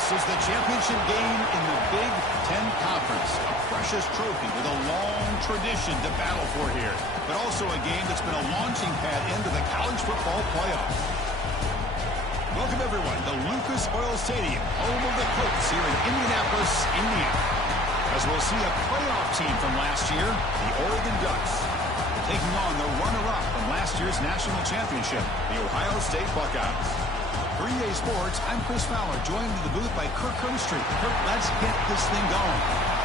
This is the championship game in the Big Ten Conference. A precious trophy with a long tradition to battle for here. But also a game that's been a launching pad into the college football playoff. Welcome, everyone, to Lucas Oil Stadium, home of the Colts here in Indianapolis, Indiana. As we'll see a playoff team from last year, the Oregon Ducks, taking on the runner-up from last year's national championship, the Ohio State Buckeyes. For EA Sports, I'm Chris Fowler, joined in the booth by Kirk Herbstreit. Kirk, let's get this thing going.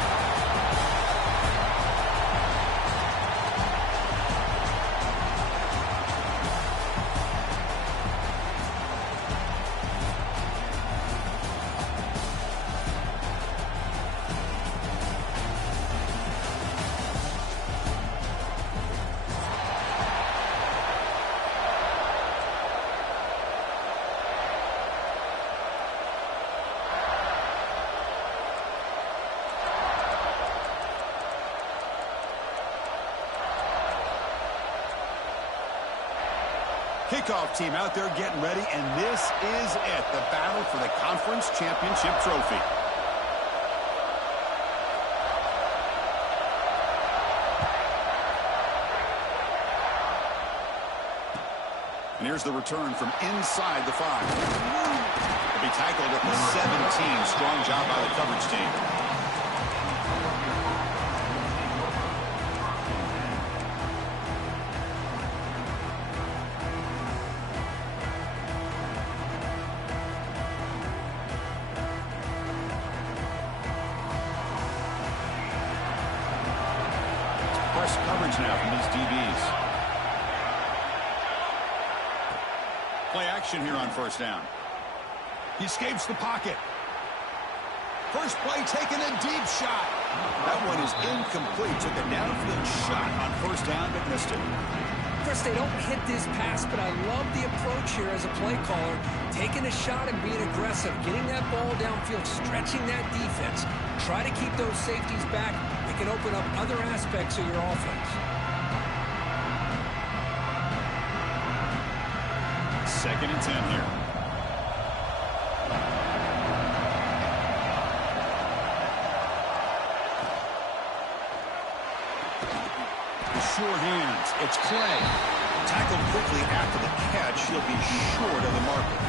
Kickoff team out there getting ready, and this is it, the battle for the conference championship trophy. And here's the return from inside the 5. He'll be tackled at the 17. Strong job by the coverage team. Coverage now from these DBs. Play action here on first down. He escapes the pocket. First play taken, a deep shot. That one is incomplete. Took a downfield shot on first down, but missed it. Chris, they don't hit this pass, but I love the approach here as a play caller. Taking a shot and being aggressive, getting that ball downfield, stretching that defense. Try to keep those safeties back. It can open up other aspects of your offense. Second and 10 here. Sure hands. It's Clay. Tackled quickly after the catch. He'll be short of the marker.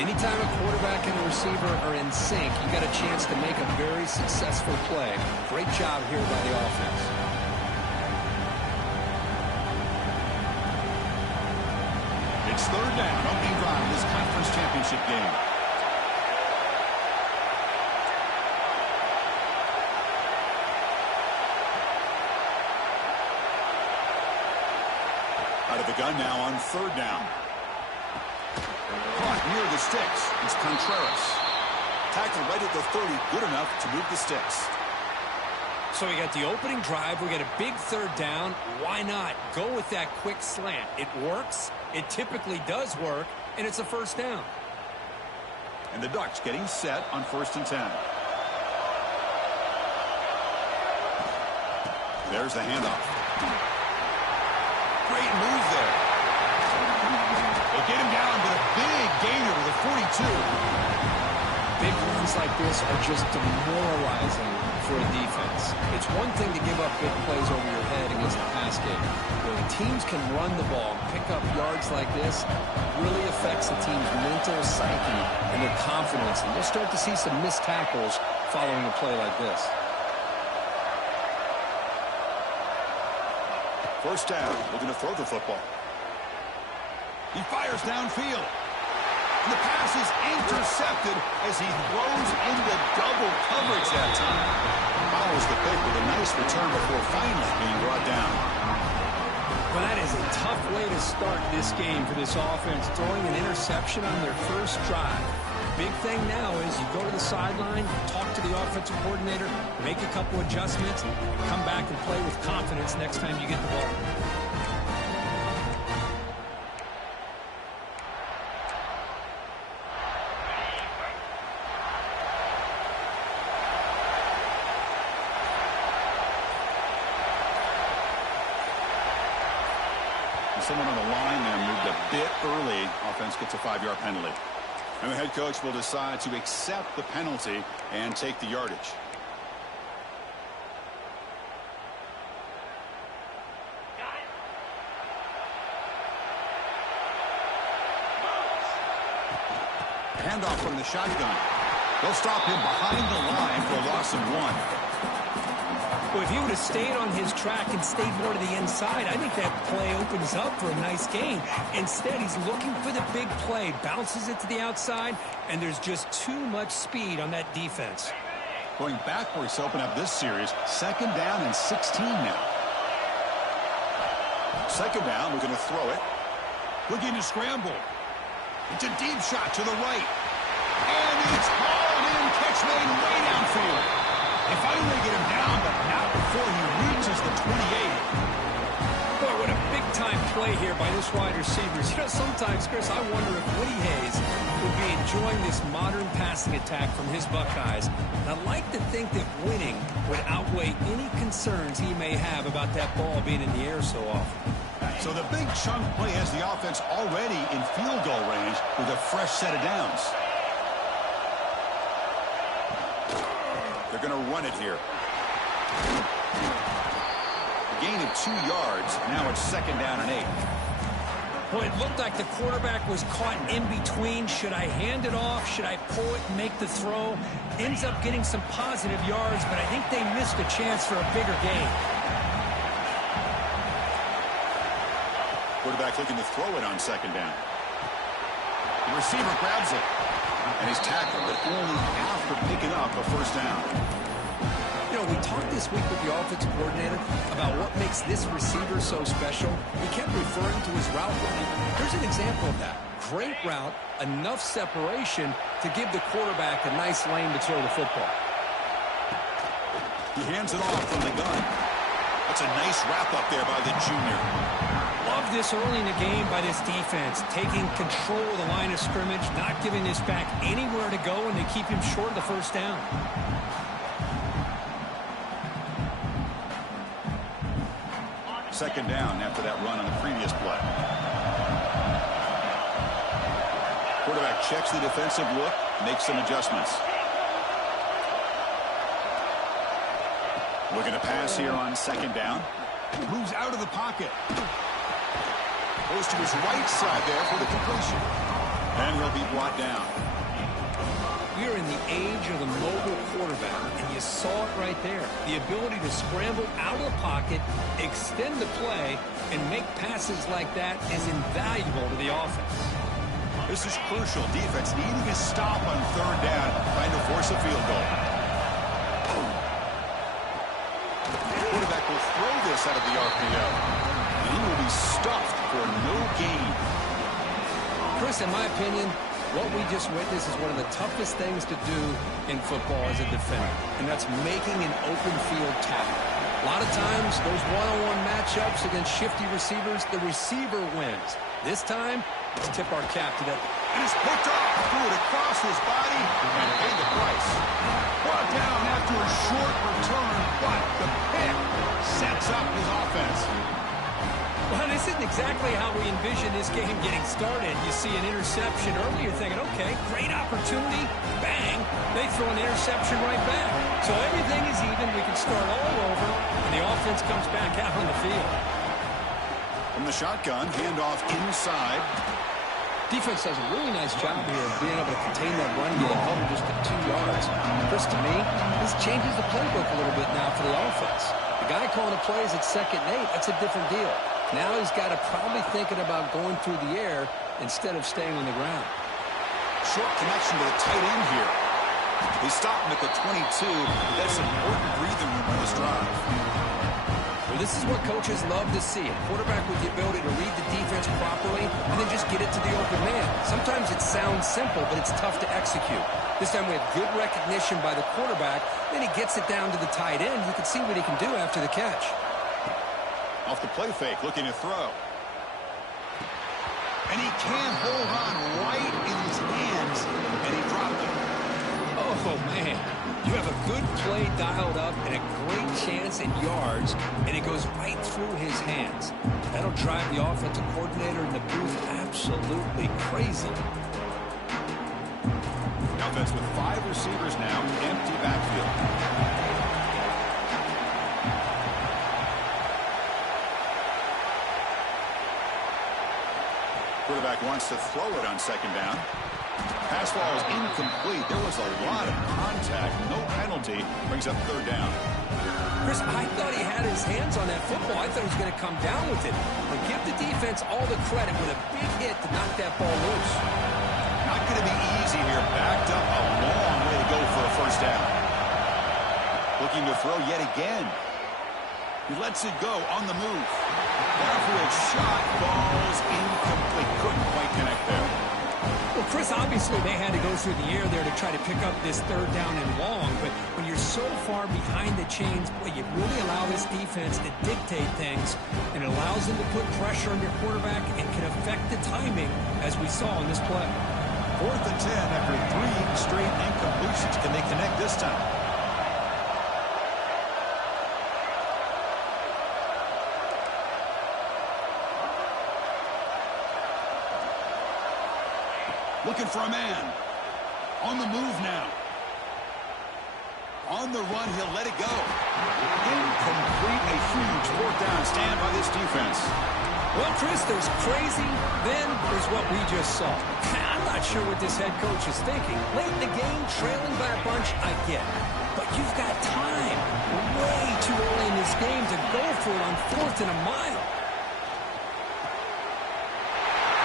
Anytime a quarterback and a receiver are in sync, you got a chance to make a very successful play. Great job here by the offense. It's third down. Opening drive of this conference championship game. Out of the gun now on third down. Caught near the sticks. It's Contreras. Tackled right at the 30. Good enough to move the sticks. So we got the opening drive. We got a big third down. Why not go with that quick slant? It works. It typically does work. And it's a first down. And the Ducks getting set on first and 10. There's the handoff. Great move there. They get him down, but a big gainer to the 42. Big runs like this are just demoralizing for a defense. It's one thing to give up big plays over your head against the pass game. When teams can run the ball, pick up yards like this, it really affects the team's mental psyche and their confidence. And you'll start to see some missed tackles following a play like this. First down, looking to throw the football. He fires downfield. And the pass is intercepted as he throws into double coverage that time. Follows the pick with a nice return before finally being brought down. Well, that is a tough way to start this game for this offense, throwing an interception on their first drive. Big thing now is you go to the sideline, talk to the offensive coordinator, make a couple adjustments, and come back and play with confidence next time you get the ball. Someone on the line there moved a bit early. Offense gets a 5-yard penalty. And the head coach will decide to accept the penalty and take the yardage. Handoff from the shotgun. They'll stop him behind the line for a loss of 1. Well, if he would have stayed on his track and stayed more to the inside, I think that play opens up for a nice gain. Instead, he's looking for the big play, bounces it to the outside, and there's just too much speed on that defense. Going backwards to open up this series, 2nd down and 16 now. 2nd down, we're going to throw it. Looking to scramble. It's a deep shot to the right. And it's hauled in, catch made way downfield. They finally get him down, but not before he reaches the 28. Boy, what a big-time play here by this wide receiver. You know, sometimes, Chris, I wonder if Woody Hayes would be enjoying this modern passing attack from his Buckeyes. And I'd like to think that winning would outweigh any concerns he may have about that ball being in the air so often. So the big chunk play has the offense already in field goal range with a fresh set of downs. They're going to run it here. Gain of 2 yards. Now it's 2nd down and 8. Well, it looked like the quarterback was caught in between. Should I hand it off? Should I pull it and make the throw? Ends up getting some positive yards, but I think they missed a chance for a bigger gain. Quarterback looking to throw it on 2nd down. The receiver grabs it. And he's tackled, but only after picking up a 1st down. You know, we talked this week with the offensive coordinator about what makes this receiver so special. He kept referring to his route running. Here's an example of that. Great route, enough separation to give the quarterback a nice lane to throw the football. He hands it off from the gun. That's a nice wrap up there by the junior. Love this early in the game by this defense, taking control of the line of scrimmage, not giving this back anywhere to go, and they keep him short of the 1st down. Second down after that run on the previous play. Quarterback checks the defensive look, makes some adjustments. Looking to pass here on 2nd down. Moves out of the pocket. Goes to his right side there for the completion. And he'll be brought down. We are in the age of the mobile quarterback, and you saw it right there. The ability to scramble out of the pocket, extend the play, and make passes like that is invaluable to the offense. This is crucial. Defense needing a stop on 3rd down, trying to force a field goal. Quarterback will throw this out of the RPO. And he will be stuffed for no gain. Chris, in my opinion, what we just witnessed is one of the toughest things to do in football as a defender, and that's making an open field tackle. A lot of times, those one-on-one matchups against shifty receivers, the receiver wins. This time, let's tip our cap to that. And it's picked off, threw it across his body, and paid the price. Brought down after a short return, but the pick sets up his offense. Well, this isn't exactly how we envision this game getting started. You see an interception early, you're thinking, okay, great opportunity, bang, they throw an interception right back. So everything is even, we can start all over, and the offense comes back out on the field. From the shotgun, handoff inside. Defense does a really nice job here of being able to contain that run game, held just at 2 yards. Chris, to me, this changes the playbook a little bit now for the offense. The guy calling the plays at 2nd and 8, that's a different deal. Now he's got to probably thinking about going through the air instead of staying on the ground. Short connection to the tight end here. They stop him at the 22. That's important breathing room on this drive. Well, this is what coaches love to see. A quarterback with the ability to read the defense properly and then just get it to the open man. Sometimes it sounds simple, but it's tough to execute. This time we have good recognition by the quarterback. Then he gets it down to the tight end. You can see what he can do after the catch. Off the play fake, looking to throw. And he can't hold on right in his hands, and he dropped it. Oh, man. You have a good play dialed up and a great chance at yards, and it goes right through his hands. That'll drive the offensive coordinator in the booth absolutely crazy. Offense with 5 receivers now, empty backfield. Quarterback wants to throw it on second down. Pass ball is incomplete. There was a lot of contact. No penalty. Brings up third down. Chris, I thought he had his hands on that football. I thought he was going to come down with it. But give the defense all the credit with a big hit to knock that ball loose. Not going to be easy here. Backed up a long way to go for a first down. Looking to throw yet again. He lets it go on the move. Downfield shot, falls incomplete. Couldn't quite connect there. Well, Chris, obviously they had to go through the air there to try to pick up this third down and long, but when you're so far behind the chains, boy, you really allow this defense to dictate things, and it allows them to put pressure on your quarterback and can affect the timing, as we saw in this play. 4th and 10 after 3 straight incompletions. Can they connect this time? Looking for a man. On the move now. On the run, he'll let it go. Incomplete, a huge 4th down stand by this defense. Well, Chris, there's crazy, then there's what we just saw. I'm not sure what this head coach is thinking. Late in the game, trailing by a bunch, I get it. But you've got time. Way too early in this game to go for it on 4th and a mile.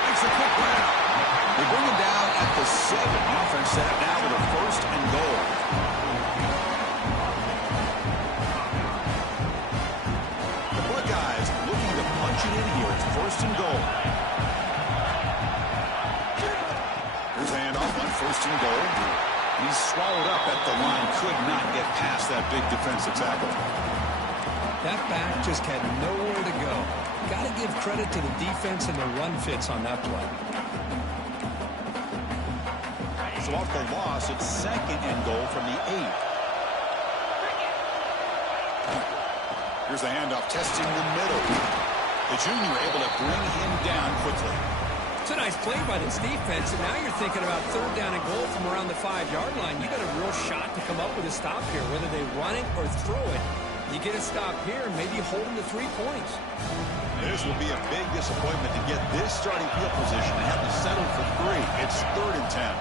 Makes a quick round. They bring him down at the 7. Offense set up now with a 1st and goal. The Buckeyes looking to punch it in here. It's 1st and goal. Here's a handoff on 1st and goal. He's swallowed up at the line. Could not get past that big defensive tackle. That back just had nowhere to go. Got to give credit to the defense and the run fits on that play. So off the loss, it's 2nd and goal from the 8. Here's the handoff, testing the middle. The junior able to bring him down quickly. It's a nice play by this defense, and now you're thinking about 3rd down and goal from around the 5-yard line. You got a real shot to come up with a stop here, whether they run it or throw it. You get a stop here, and maybe hold them to 3 points. This will be a big disappointment to get this starting field position and have to settle for 3. It's 3rd and 10.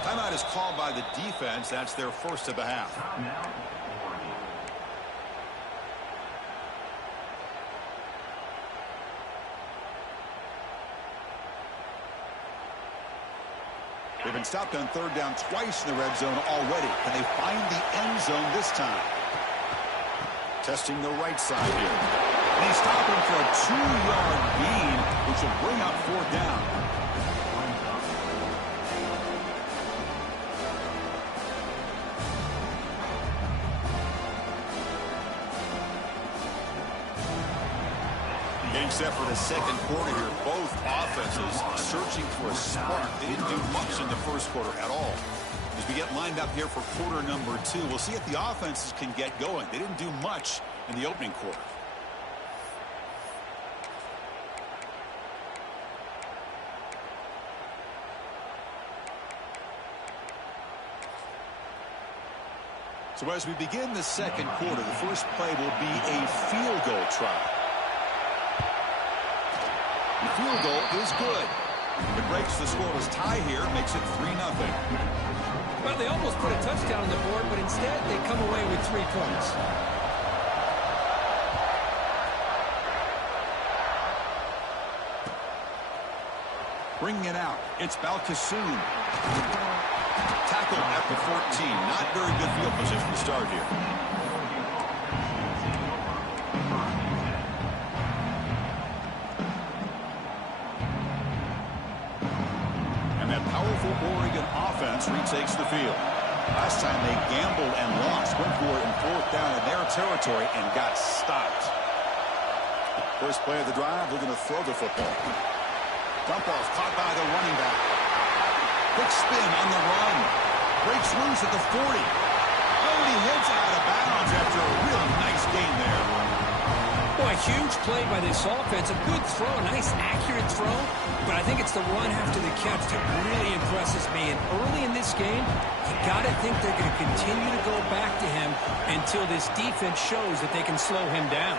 Timeout is called by the defense. That's their first of the half. They've been stopped on 3rd down twice in the red zone already. Can they find the end zone this time? Testing the right side here. And they stop him for a 2-yard gain, which will bring up 4th down. Getting set for the 2nd quarter here. Both offenses searching for a spark. They didn't do much in the 1st quarter at all. As we get lined up here for quarter number 2, we'll see if the offenses can get going. They didn't do much in the opening quarter. So as we begin the 2nd quarter, the first play will be a field goal try. The field goal is good. It breaks the scoreless tie here, makes it 3-0. Well, they almost put a touchdown on the board, but instead they come away with 3 points. Bringing it out, it's Balkasoon. Tackle at the 14. Not very good field position to start here. Powerful Oregon offense retakes the field. Last time they gambled and lost, went for it in 4th down in their territory and got stopped. First play of the drive, looking to throw the football. Dump off caught by the running back. Quick spin on the run. Breaks loose at the 40. Oh, he hits out of bounds after a real nice gain there. Boy, huge play by this offense. A good throw, a nice accurate throw. But I I think it's the run after the catch that really impresses me. And early in this game, you got to think they're going to continue to go back to him until this defense shows that they can slow him down.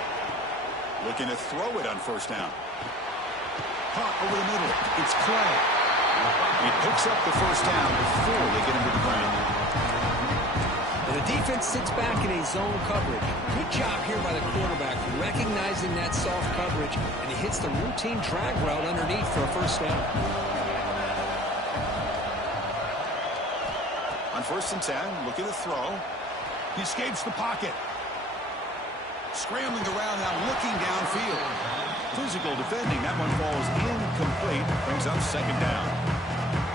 Looking to throw it on first down. Caught over the middle. It's Clay. He picks up the first down before they get him to the ground. Well, the defense sits back in a zone coverage. Good job here by the quarterback, recognizing that soft coverage, and he hits the routine drag route underneath for a first down. On 1st and 10, looking to throw. He escapes the pocket. Scrambling around now, looking downfield. Physical defending. That one falls incomplete. Brings up 2nd down.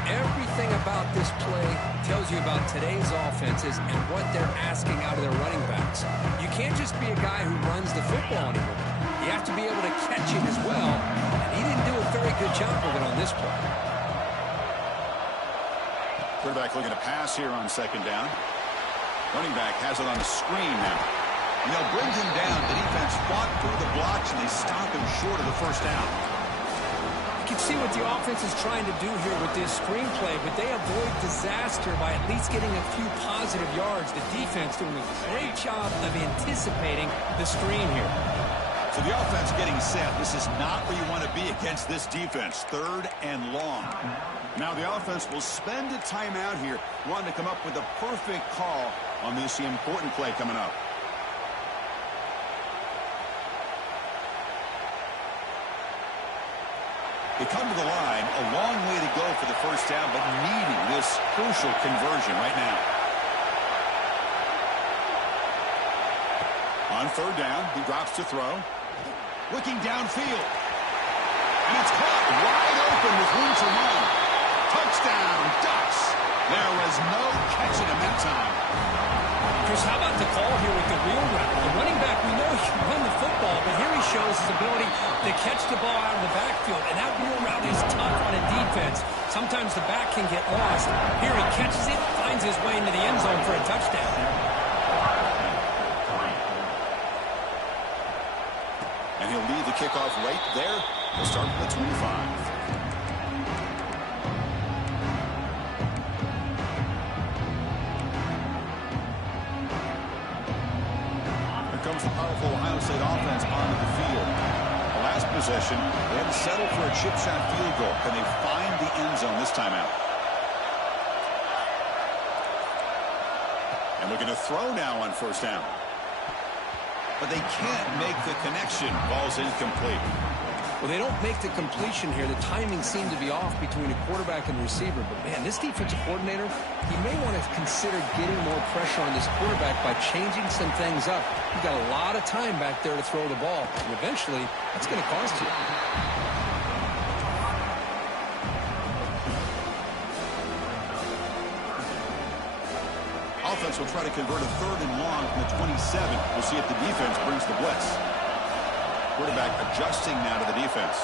Everything about this play tells you about today's offenses and what they're asking out of their running backs. You can't just be a guy who runs the football anymore. You have to be able to catch it as well, and he didn't do a very good job of it on this play. Quarterback looking to pass here on 2nd down. Running back has it on a screen now. And they'll bring him down. The defense fought through the blocks, and they stop him short of the first down. You can see what the offense is trying to do here with this screenplay, but they avoid disaster by at least getting a few positive yards. The defense doing a great job of anticipating the screen here. So the offense getting set. This is not where you want to be against this defense. 3rd and long. Now the offense will spend a timeout here, wanting to come up with a perfect call on this important play coming up. They come to the line, a long way to go for the first down, but needing this crucial conversion right now. On 3rd down, he drops to throw. Looking downfield. And it's caught wide open with room to run. Touchdown, Ducks. There was no catching him that time. Chris, how about the call here with the wheel route? The running back, we know he can run the football, but here he shows his ability to catch the ball out of the backfield, and that wheel route is tough on a defense. Sometimes the back can get lost. Here he catches it, finds his way into the end zone for a touchdown. And he'll lead the kickoff right there. He'll start with the 25. Comes the powerful Ohio State offense onto the field. The last possession, they had to settle for a chip shot field goal. Can they find the end zone this time out? And looking to throw now on 1st down. But they can't make the connection. Ball's incomplete. Well, they don't make the completion here. The timing seemed to be off between a quarterback and receiver. But, man, this defensive coordinator, he may want to consider getting more pressure on this quarterback by changing some things up. You've got a lot of time back there to throw the ball. And eventually, that's going to cost you. Offense will try to convert a 3rd and long from the 27. We'll see if the defense brings the blitz. Quarterback adjusting now to the defense.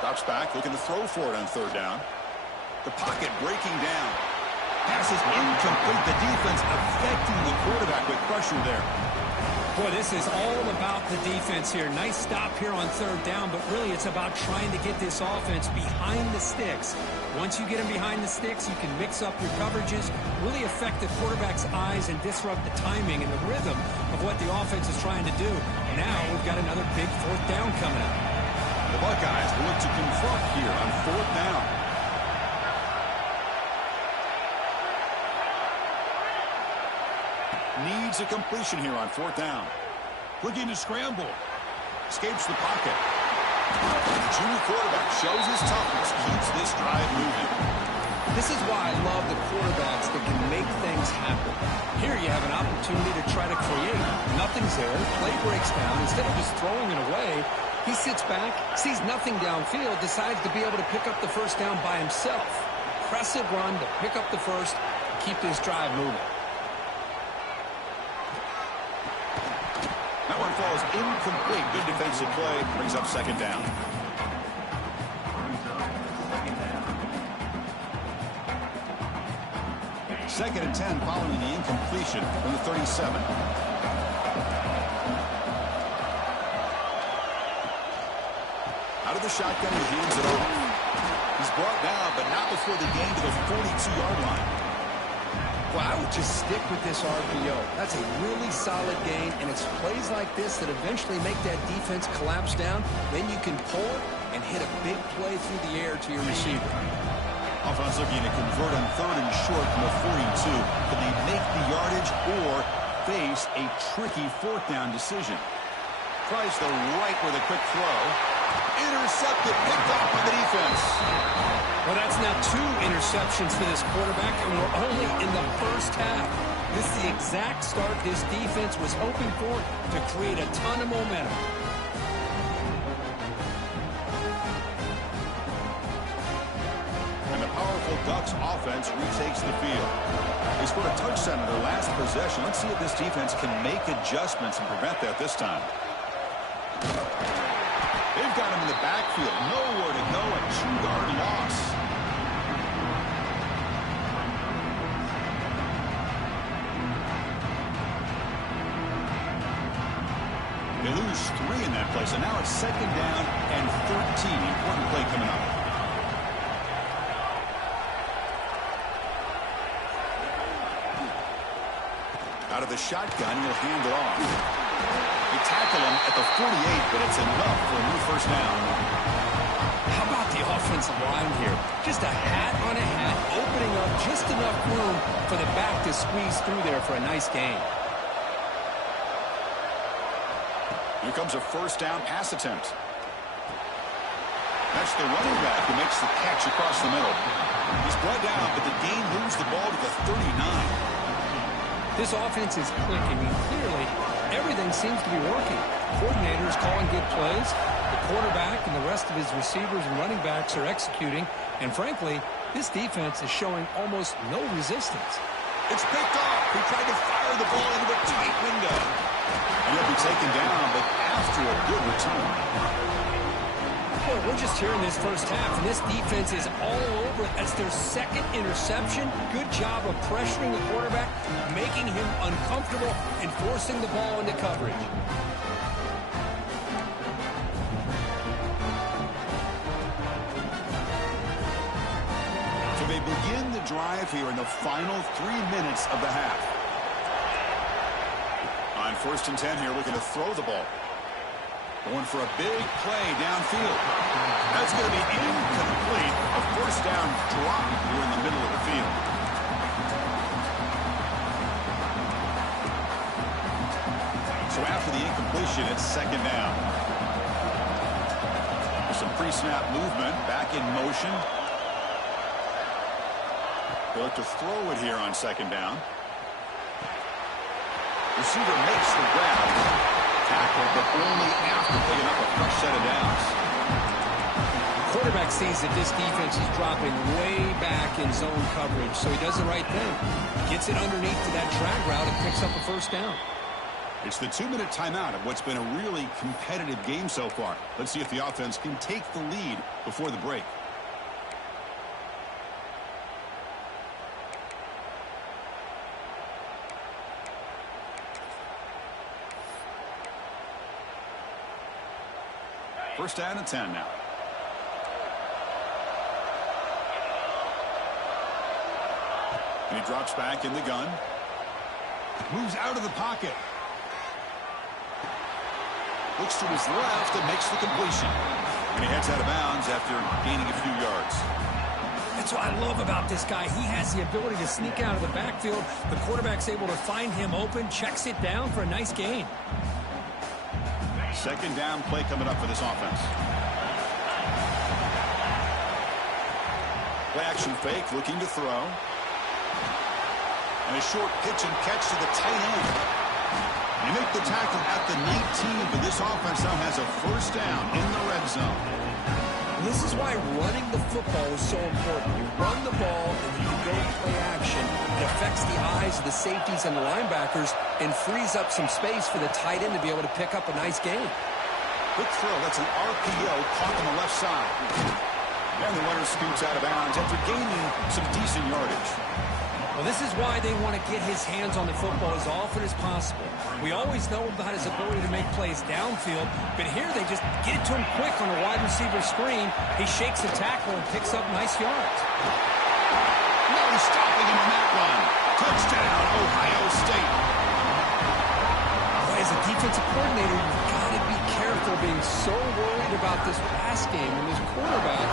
Drops back, looking to throw for it on 3rd down. The pocket breaking down. Pass is incomplete. The defense affecting the quarterback with pressure there. Boy, this is all about the defense here. Nice stop here on 3rd down, but really it's about trying to get this offense behind the sticks. Once you get them behind the sticks, you can mix up your coverages, really affect the quarterback's eyes and disrupt the timing and the rhythm of what the offense is trying to do. Now we've got another big 4th down coming up. The Buckeyes will look to confront here on 4th down. Needs a completion here on 4th down. Looking to scramble. Escapes the pocket. The junior quarterback shows his toughness, keeps this drive moving. This is why I love the quarterbacks that can make things happen. Here you have an opportunity to try to create. Nothing's there. Play breaks down. Instead of just throwing it away, he sits back, sees nothing downfield, decides to be able to pick up the first down by himself. Impressive run to pick up the first, keep this drive moving. That one falls incomplete. Good defensive play. Brings up 2nd down. Second and 10 following the incompletion from the 37. Out of the shotgun, he hands it off. He's brought down, but not before the gain to the 42-yard line. Well, I would just stick with this RPO. That's a really solid gain, and it's plays like this that eventually make that defense collapse down. Then you can pull it and hit a big play through the air to your receiver. Offense looking to convert on 3rd and short from the 42. Could they make the yardage or face a tricky 4th down decision? Tries the right with a quick throw. Intercepted, picked off by the defense. Well, that's now 2 interceptions for this quarterback, and we're only in the first half. This is the exact start this defense was hoping for to create a ton of momentum. And the powerful Ducks offense retakes the field. They scored a touchdown in their last possession. Let's see if this defense can make adjustments and prevent that this time. They've got him in the backfield. Nowhere to go. A 2-yard loss. They lose 3 in that play, so now it's 2nd down and 13. Important play coming up. Out of the shotgun, he'll hand it off. They tackle him at the 48, but it's enough for a new 1st down. How about the offensive line here? Just a hat on a hat, opening up just enough room for the back to squeeze through there for a nice gain. Here comes a 1st down pass attempt. That's the running back who makes the catch across the middle. He's brought down, but the gain moves the ball to the 39. This offense is clicking, and clearly everything seems to be working. Coordinators calling good plays. The quarterback and the rest of his receivers and running backs are executing. And frankly, this defense is showing almost no resistance. It's picked off. He tried to fire the ball into a tight window. He'll be taken down, but after a good return. Well, we're just here in this first half, and this defense is all over it. That's their 2nd interception. Good job of pressuring the quarterback, making him uncomfortable, and forcing the ball into coverage. So they begin the drive here in the final 3 minutes of the half. On 1st and 10 here, looking to throw the ball. Going for a big play downfield. That's going to be incomplete. A 1st down drop here in the middle of the field. So after the incompletion, it's 2nd down. Some pre-snap movement, back in motion. They look to throw it here on 2nd down. Receiver makes the grab. Tackle, but only after picking up a fresh set of downs. Quarterback sees that this defense is dropping way back in zone coverage, so he does the right thing. Gets it underneath to that drag route and picks up a 1st down. It's the 2-minute timeout of what's been a really competitive game so far. Let's see if the offense can take the lead before the break. First down and 10 now. And he drops back in the gun. Moves out of the pocket. Looks to his left and makes the completion. And he heads out of bounds after gaining a few yards. That's what I love about this guy. He has the ability to sneak out of the backfield. The quarterback's able to find him open, checks it down for a nice gain. 2nd down play coming up for this offense. Play action fake, looking to throw. And a short pitch and catch to the tight end. They make the tackle at the 19, but this offense now has a 1st down in the red zone. This is why running the football is so important. You run the ball and you go play action. It affects the eyes of the safeties and the linebackers and frees up some space for the tight end to be able to pick up a nice gain. Quick throw. That's an RPO caught on the left side. And the runner scoots out of bounds after gaining some decent yardage. Well, this is why they want to get his hands on the football as often as possible. We always know about his ability to make plays downfield, but here they just get it to him quick on a wide receiver screen. He shakes the tackle and picks up nice yards. No stopping him on that run. Touchdown, Ohio State. As a defensive coordinator, you've got to be careful being so worried about this pass game and this quarterback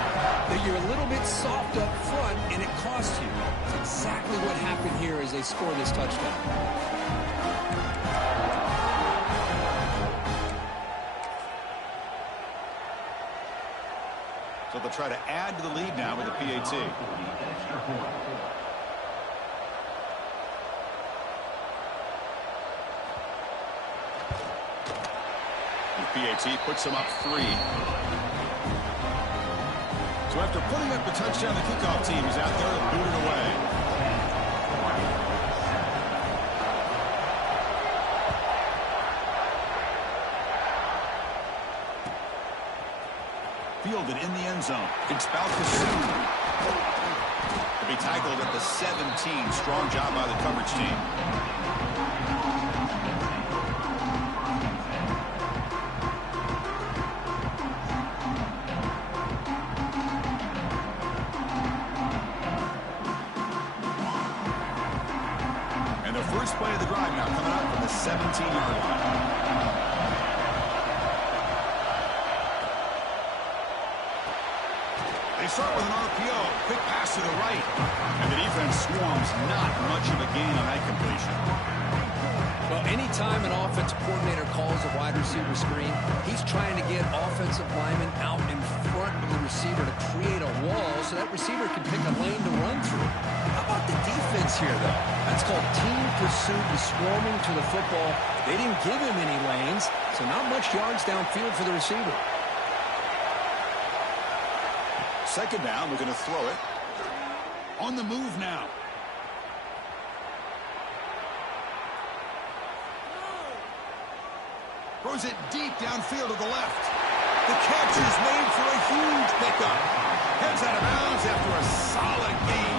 that you're a little bit soft up front and it costs you. It's exactly what happened here as they score this touchdown. So they'll try to add to the lead now with a PAT. PAT puts them up 3. So after putting up the touchdown, the kickoff team is out there and booted away. Fielded in the end zone. It's Balcazoo. To be tackled at the 17. Strong job by the coverage team. First play of the drive now coming out from the 17-yard line. They start with an RPO. Quick pass to the right. And the defense swarms. Not much of a gain on that completion. Well, anytime an offensive coordinator calls a wide receiver screen, he's trying to get offensive linemen out in front of the receiver to create a wall so that receiver can pick a lane to run through. How about the defense here, though? That's called team pursuit and swarming to the football. They didn't give him any lanes, so not much yards downfield for the receiver. Second down, we're going to throw it. On the move now. Throws it deep downfield to the left. The catch is made for a huge pickup. Heads out of bounds after a solid gain.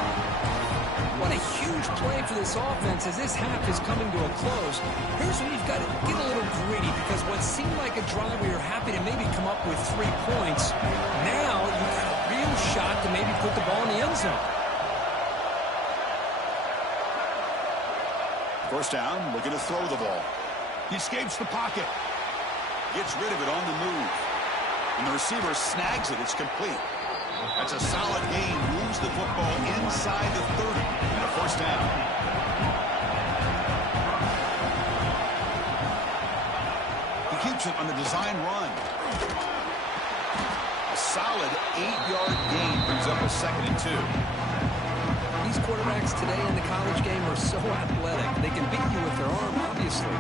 What a huge play for this offense as this half is coming to a close. Here's where you've got to get a little gritty because what seemed like a drive where you're happy to maybe come up with 3 points, now you've got a real shot to maybe put the ball in the end zone. First down, we're going to throw the ball. He escapes the pocket. Gets rid of it on the move. And the receiver snags it. It's complete. That's a solid gain. Moves the football inside the 30. And a first down. He keeps it on the design run. A solid 8-yard gain brings up a 2nd and 2. These quarterbacks today in the college game are so athletic. They can beat you with their arm, obviously.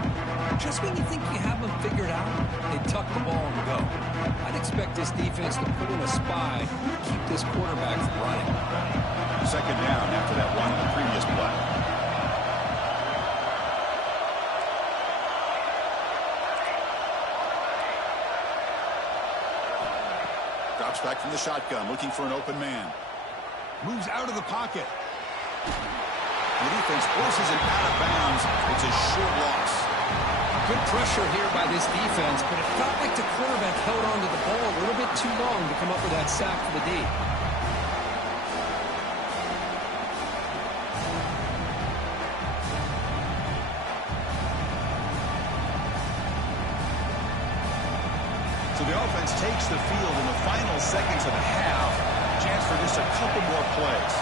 Just when you think you have them figured out, they tuck the ball and go. I'd expect this defense to put in a spy to keep this quarterback from running. Second down after that one in the previous play. Drops back from the shotgun, looking for an open man. Moves out of the pocket. The defense forces him out of bounds. It's a short loss. Good pressure here by this defense, but it felt like the quarterback held onto the ball a little bit too long to come up with that sack for the D. So the offense takes the field in the final seconds of the half. Chance for just a couple more plays.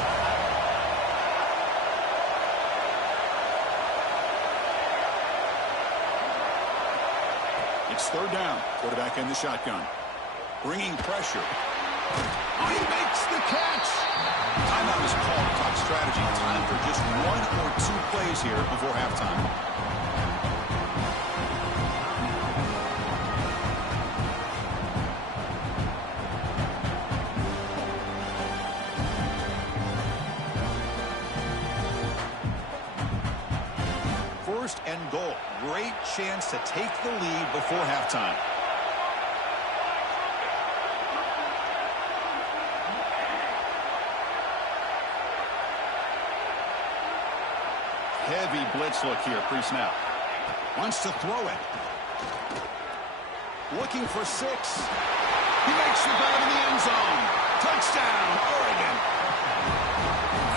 It's third down. Quarterback in the shotgun. Bringing pressure. He makes the catch. Timeout is called to talk strategy. Time for just 1 or 2 plays here before halftime. First and goal. Great chance to take the lead before halftime. heavy blitz look here pre-snap. Wants to throw it. Looking for 6. He makes the grab in the end zone. Touchdown, Oregon.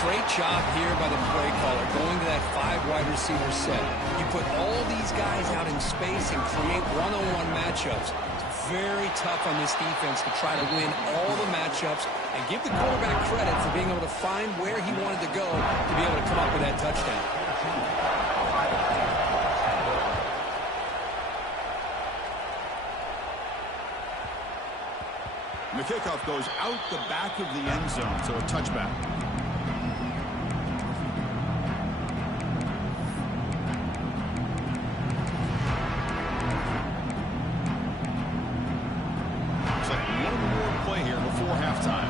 Great job here by the play caller going to that 5 wide receiver set. You put all these guys out in space and create one-on-one matchups. It's very tough on this defense to try to win all the matchups and give the quarterback credit for being able to find where he wanted to go to be able to come up with that touchdown. And the kickoff goes out the back of the end zone, so a touchback. Looks like one more play here before halftime.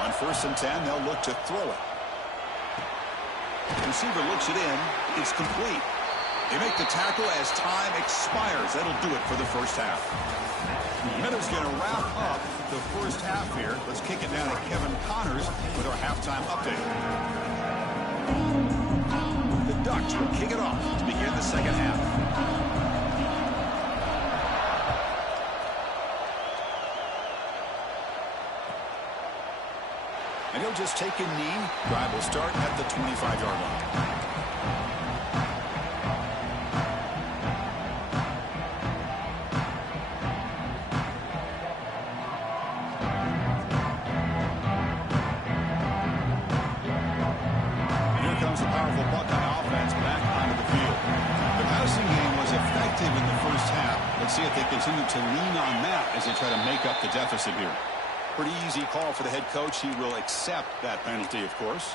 On 1st and 10, they'll look to throw it. The receiver looks it in. It's complete. They make the tackle as time expires. That'll do it for the first half. Miller's going to wrap up the first half here. Let's kick it down to Kevin Connors with our halftime update. The Ducks will kick it off to begin the second half. And he'll just take a knee. Drive will start at the 25-yard line. See if they continue to lean on that as they try to make up the deficit here. Pretty easy call for the head coach. He will accept that penalty, of course.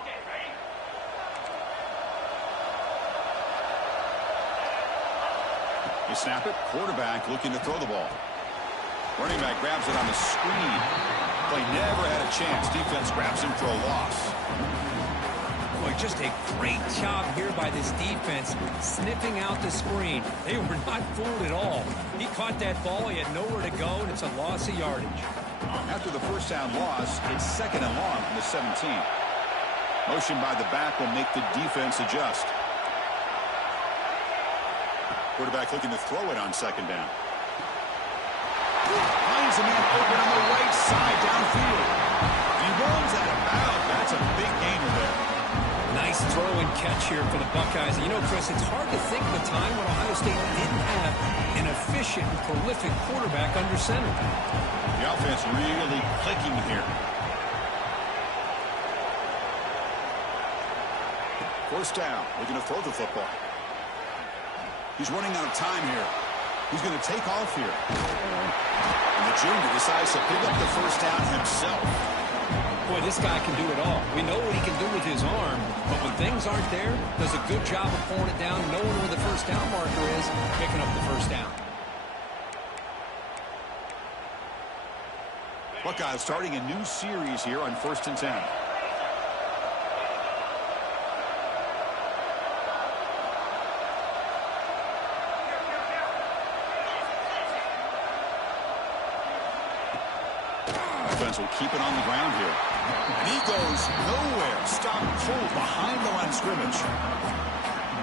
Okay, ready? You snap it. Quarterback looking to throw the ball. Running back grabs it on the screen. Play never had a chance. Defense grabs him for a loss. Boy, just a great job here by this defense, sniffing out the screen. They were not fooled at all. He caught that ball. He had nowhere to go, and it's a loss of yardage. After the first down loss, it's 2nd and long from the 17. Motion by the back will make the defense adjust. Quarterback looking to throw it on 2nd down. Finds a man open on the right side downfield. He rolls that about. That's a big gainer there. Nice throw and catch here for the Buckeyes. And you know, Chris, it's hard to think of a time when Ohio State didn't have an efficient and prolific quarterback under center. The offense really clicking here. 1st down. Looking to throw the football. He's running out of time here. He's going to take off here. And the junior decides to pick up the 1st down himself. Boy, this guy can do it all. We know what he can do with his arm, but when things aren't there, does a good job of pulling it down, knowing where the 1st down marker is, picking up the 1st down. Buckeyes starting a new series here on 1st and 10. Will keep it on the ground here. And he goes nowhere. Stop cold behind the line of scrimmage.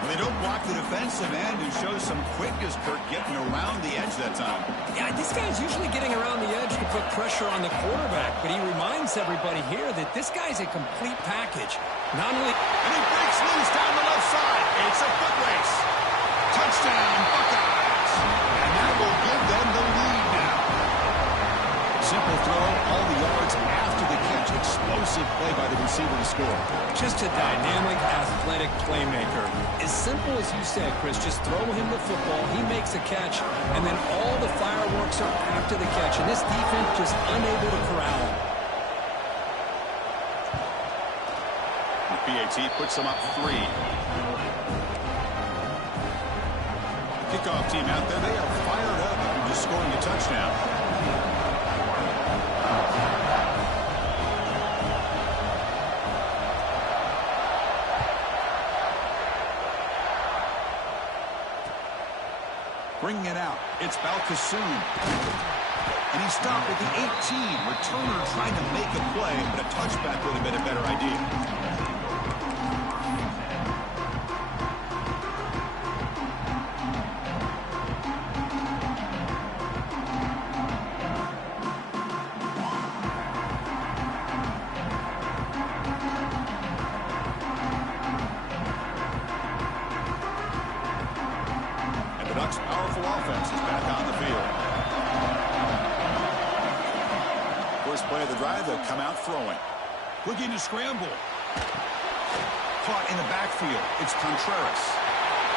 They don't block the defensive end, who shows some quickness, Kurt, getting around the edge that time. Yeah, this guy's usually getting around the edge to put pressure on the quarterback, but he reminds everybody here that this guy's a complete package. Not only... And he breaks loose down the left side. It's a foot race. Touchdown, Buckeyes. And that will give them the lead now. Simple throw, all the yards after the catch. Explosive play by the receiver to score. Just a dynamic, athletic playmaker. As simple as you said, Chris, just throw him the football, he makes a catch, and then all the fireworks are after the catch. And this defense just unable to corral him. The PAT puts them up 3. Kickoff team out there, they are fired up after just scoring a touchdown. Bringing it out. It's Balkasoon. And he stopped at the 18. Returner trying to make a play, but a touchback would have been a better idea. Ducks' powerful offense is back on the field. First play of the drive, they'll come out throwing. Looking to scramble. Caught in the backfield. It's Contreras.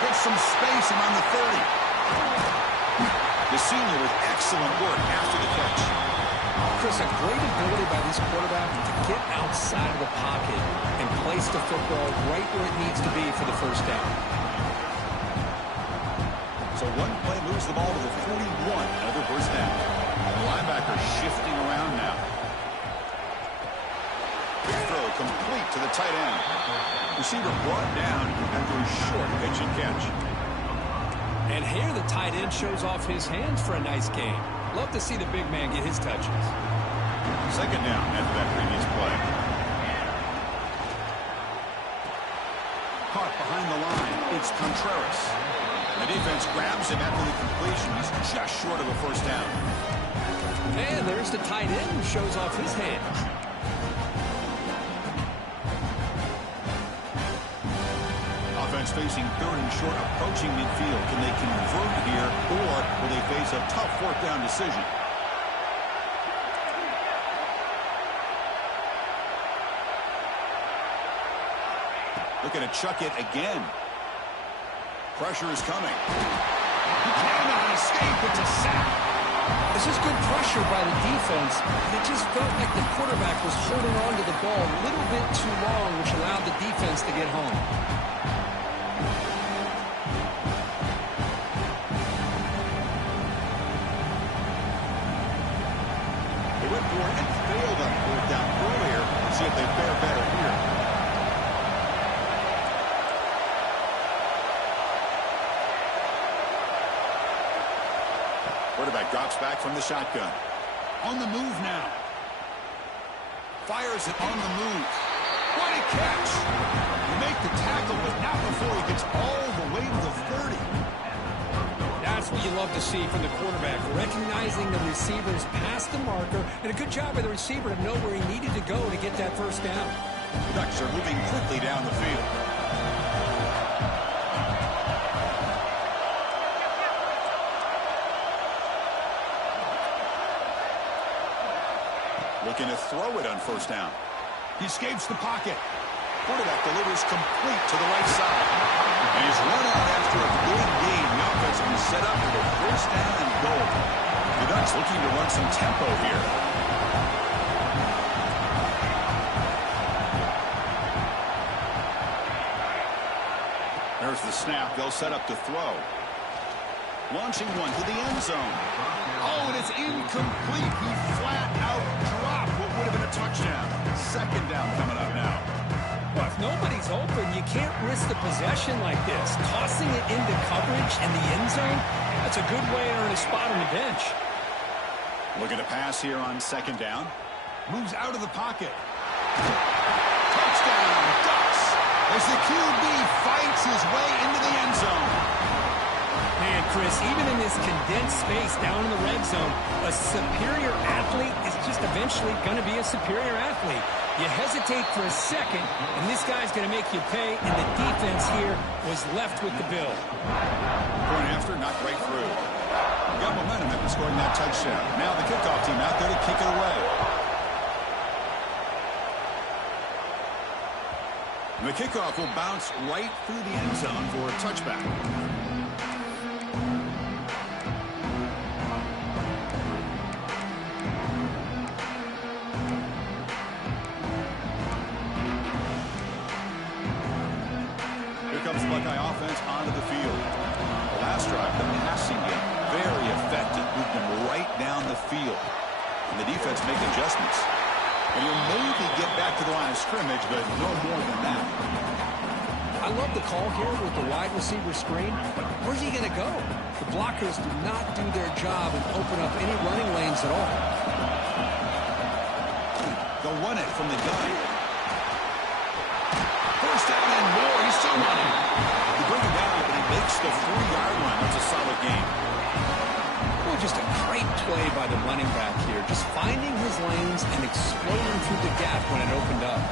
Gets some space around the 30. The senior with excellent work after the catch. Chris, a great ability by this quarterback to get outside of the pocket and place the football right where it needs to be for the first down. So one play moves the ball to the 41. Another first down. The linebacker shifting around now. Big throw complete to the tight end. Receiver brought down after a short pitch and catch. And here the tight end shows off his hands for a nice game. Love to see the big man get his touches. Second down after that previous play. Caught behind the line. It's Contreras. The defense grabs him after the completion. He's just short of a first down. And there's the tight end who shows off his hands. Offense facing third and short, approaching midfield. Can they convert here, or will they face a tough fourth down decision? Looking to chuck it again. Pressure is coming. He cannot escape. It's a sack. This is good pressure by the defense. It just felt like the quarterback was holding on to the ball a little bit too long, which allowed the defense to get home. They went for it and failed on fourth down earlier. Let's see if they fare better here. Quarterback drops back from the shotgun. On the move now. Fires it on the move. What a catch. You make the tackle, but not before he gets all the way to the 30. That's what you love to see from the quarterback, recognizing the receiver's past the marker, and a good job by the receiver to know where he needed to go to get that first down. The Ducks are moving quickly down the field. Looking to throw it on first down. He escapes the pocket. Quarterback delivers complete to the right side. And he's run out after a big gain. The offense will be set up for the first down and goal. The Ducks looking to run some tempo here. There's the snap. They'll set up to throw. Launching one to the end zone. Oh, and it's incomplete. He flat out dropped what would have been a touchdown. Second down coming up now. Well, if nobody's open, you can't risk the possession like this. Tossing it into coverage in the end zone, that's a good way to earn a spot on the bench. Looking to pass here on second down. Moves out of the pocket. Touchdown, Ducks, as the QB fights his way into the end zone. Man, Chris, even in this condensed space down in the red zone, a superior athlete is just eventually going to be a superior athlete. You hesitate for a second, and this guy's going to make you pay, and the defense here was left with the bill. Point after, not right through. Got momentum after scoring that touchdown. Now the kickoff team out there to kick it away. And the kickoff will bounce right through the end zone for a touchback. Buckeye offense onto the field. The last drive, the passing game, very effective. Moved them right down the field. And the defense make adjustments. And you'll maybe get back to the line of scrimmage, but no more than that. I I love the call here with the wide receiver screen, but where's he going to go? The blockers do not do their job and open up any running lanes at all. They'll run it from the gun. First down and more. He's still running. You bring him down, but he makes the 3-yard line. That's a solid game. Well, just a great play by the running back here. Just finding his lanes and exploding through the gap when it opened up.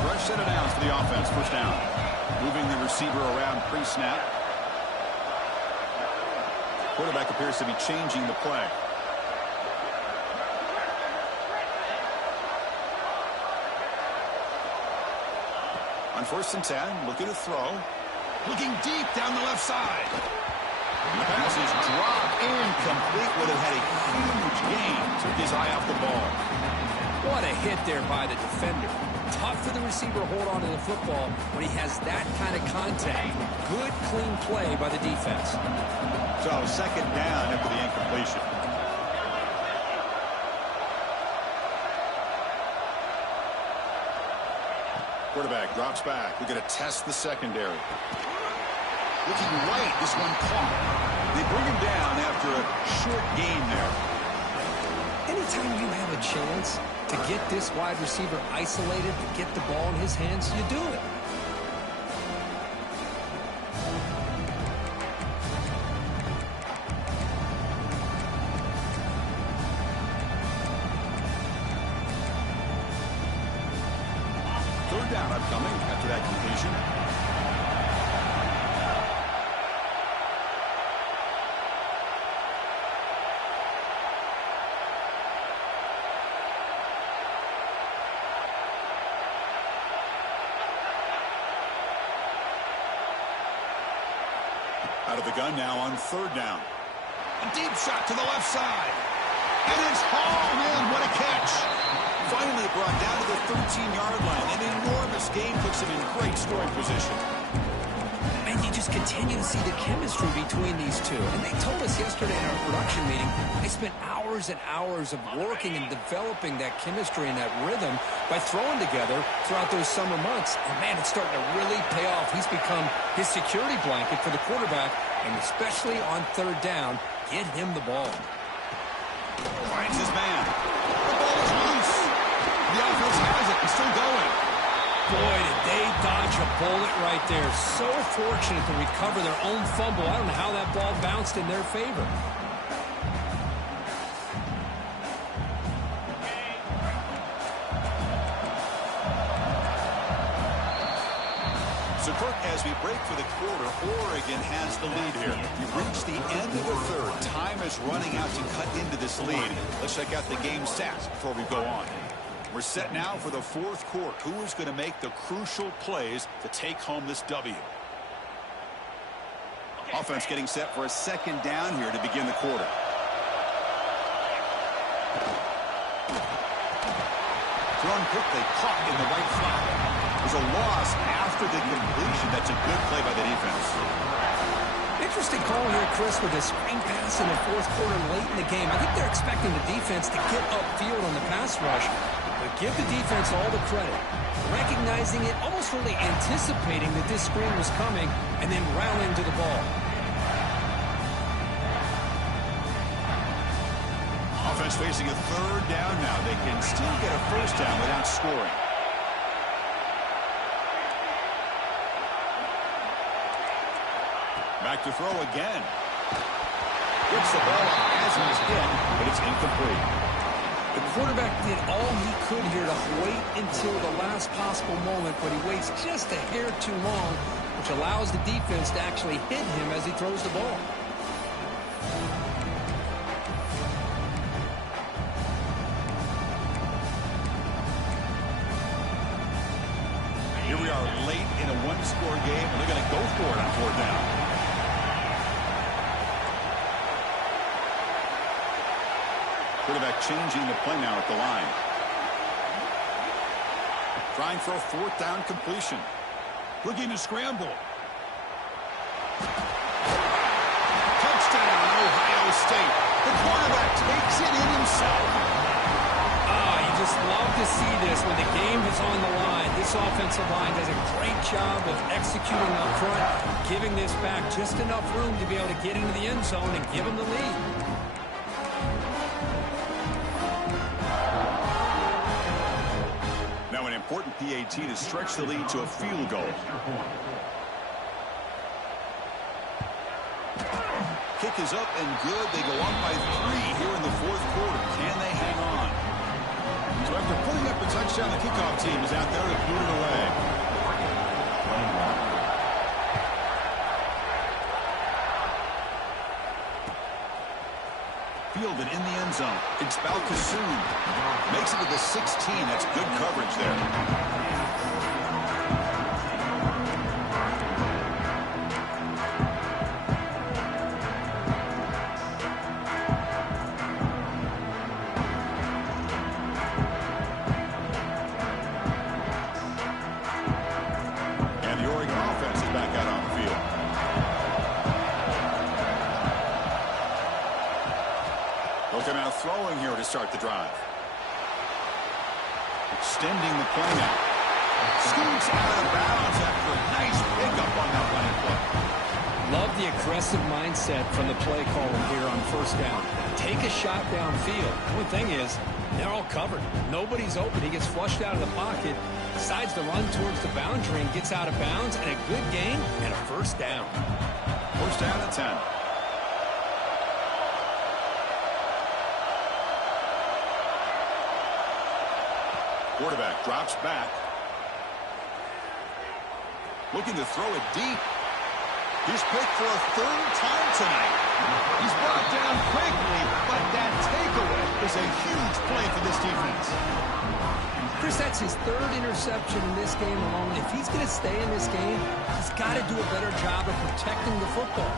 Fresh set of downs for the offense. First down. Moving the receiver around pre-snap. Quarterback appears to be changing the play. On 1st and 10, looking to throw. Looking deep down the left side. The pass is dropped incomplete. Would have had a huge gain. Took his eye off the ball. What a hit there by the defender. Tough for the receiver to hold on to the football when he has that kind of contact. Good, clean play by the defense. So, 2nd down after the incompletion. Quarterback drops back. We're going to test the secondary. Looking right. This one caught. They bring him down after a short gain there. Anytime you have a chance to get this wide receiver isolated, to get the ball in his hands, you do it. Third down upcoming after that completion. Out of the gun now on 3rd down. A deep shot to the left side. And it's hauled in. What a catch. Finally brought down to the 13-yard line. An enormous gain puts him in great scoring position. And you just continue to see the chemistry between these two. And they told us yesterday in our production meeting, they spent hours and hours of working and developing that chemistry and that rhythm by throwing together throughout those summer months. And, man, it's starting to really pay off. He's become his security blanket for the quarterback, and especially on 3rd down, get him the ball. Finds his man. The ball is loose. The offense has it. He's still going. Boy, did they dodge a bullet right there. So fortunate to recover their own fumble. I don't know how that ball bounced in their favor. So, Kirk, as we break for the quarter, Oregon has the lead here. We've reached the end of the 3rd. Time is running out to cut into this lead. Let's check out the game stats before we go on. We're set now for the 4th quarter. Who is going to make the crucial plays to take home this W? Offense getting set for a 2nd down here to begin the quarter. Thrown quickly, caught in the right flat. There's a loss after the completion. That's a good play by the defense. Interesting call here, Chris, with a screen pass in the 4th quarter late in the game. I think they're expecting the defense to get upfield on the pass rush, but give the defense all the credit. Recognizing it, almost really anticipating that this screen was coming, and then rallying to the ball. Offense facing a 3rd down now. They can still get a 1st down without scoring. Back to throw again. Gets the ball up as he's hit, but it's incomplete. The quarterback did all he could here to wait until the last possible moment, but he waits just a hair too long, which allows the defense to actually hit him as he throws the ball. Here we are late in a 1-score game, and they're going to go for it on 4th down. Quarterback changing the play now at the line. Trying for a 4th down completion. Looking to scramble. Touchdown, Ohio State. The quarterback takes it in himself. You just love to to see this when the game is on the line. This offensive line does a great job of executing up front, giving this back just enough room to be able to get into the end zone and give them the lead. Now an important PAT to stretch the lead to a field goal. Kick is up and good. They go up by 3 here in the fourth quarter. Can they hang on? So after putting up a touchdown, the kickoff team is out there to boot it away. Fielded in the end zone. It's Balkasoon. Makes it to the 16. That's good coverage there. Looking out throwing here to start the drive. Extending the play now. Scoots out of bounds after a nice pickup on that running play. Love the aggressive mindset from the play caller here on first down. Take a shot downfield. The only thing is, they're all covered. Nobody's open. He gets flushed out of the pocket, decides to run towards the boundary and gets out of bounds, and a good gain and a first down. First down at 10. Quarterback drops back. Looking to throw it deep. He's picked for a 3rd time tonight. He's brought down quickly, but that takeaway is a huge play for this defense. Chris, that's his 3rd interception in this game alone. If he's going to stay in this game, he's got to do a better job of protecting the football.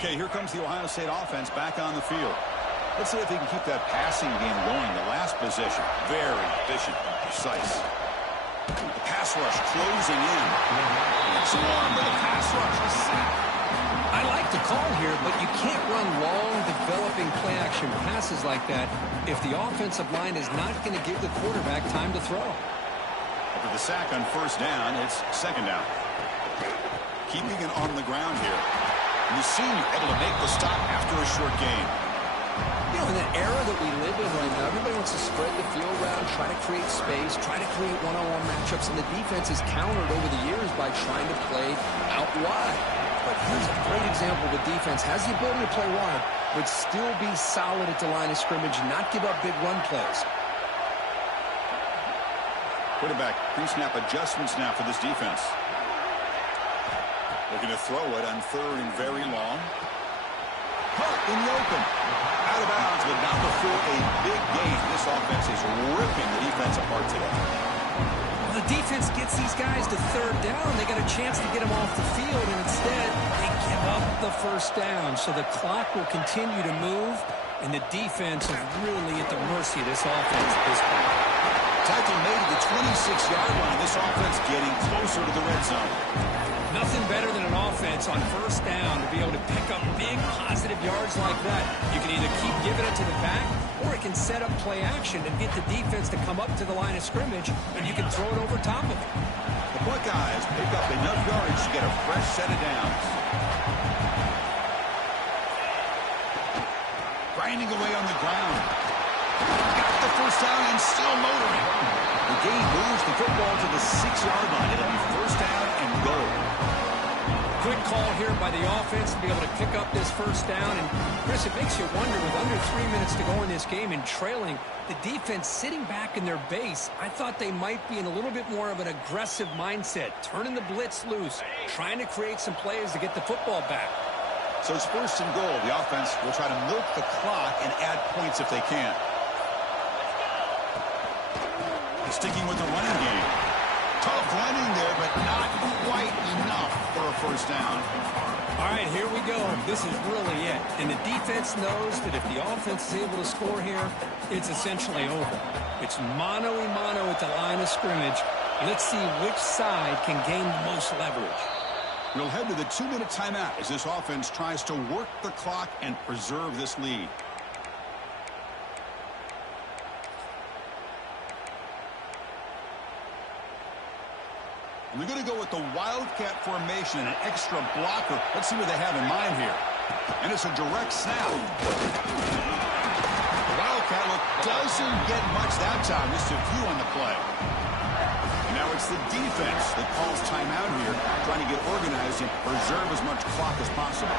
Okay, here comes the Ohio State offense back on the field. Let's see if he can keep that passing game going. The last possession, very efficient and precise. The pass rush closing in. It's on, but the pass rush is sacked. I like the call here, but you can't run long, developing play-action passes like that if the offensive line is not going to give the quarterback time to throw. After the sack on first down, it's 2nd down. Keeping it on the ground here. And the senior able to make the stop after a short gain. You know, in the era that we live in right now, everybody wants to spread the field around, try to create space, try to create one-on-one matchups, and the defense is countered over the years by trying to play out wide. But here's a great example. The defense has the ability to play wide, but still be solid at the line of scrimmage, not give up big run plays. Quarterback pre-snap adjustments now for this defense. Looking to throw it on 3rd and very long. Caught in the open. Out of bounds, but not before a big gain. This offense is ripping the defense apart today. Well, the defense gets these guys to 3rd down. They got a chance to get them off the field, and instead they give up the first down. So the clock will continue to move, and the defense is really at the mercy of this offense at this point. Tackle made at the 26-yard line. This offense getting closer to the red zone. Nothing better than an offense on first down to be able to pick up big positive yards like that. You can either keep giving it to the back, or it can set up play action and get the defense to come up to the line of scrimmage, and you can throw it over top of it. The Buckeyes pick up enough yards to get a fresh set of downs. Grinding away on the ground. Got the first down and still motoring. The gain moves the football to the 6-yard line. It'll be first down and goal. Quick call here by the offense to be able to pick up this first down. And, Chris, it makes you wonder, with under 3 minutes to go in this game and trailing, the defense sitting back in their base, I thought they might be in a little bit more of an aggressive mindset, turning the blitz loose, trying to create some plays to get the football back. So it's first and goal. The offense will try to milk the clock and add points if they can. Sticking with the running game. Tough running there, but not quite enough for a first down. All right, here we go. This is really it. And the defense knows that if the offense is able to score here, it's essentially over. It's mano-a-mano at the line of scrimmage. Let's see which side can gain the most leverage. We'll head to the 2-minute timeout as this offense tries to work the clock and preserve this lead. We're going to go with the Wildcat formation and an extra blocker. Let's see what they have in mind here. And it's a direct snap. The Wildcat look doesn't get much that time. Just a few on the play. And now it's the defense that calls timeout here, trying to get organized and preserve as much clock as possible.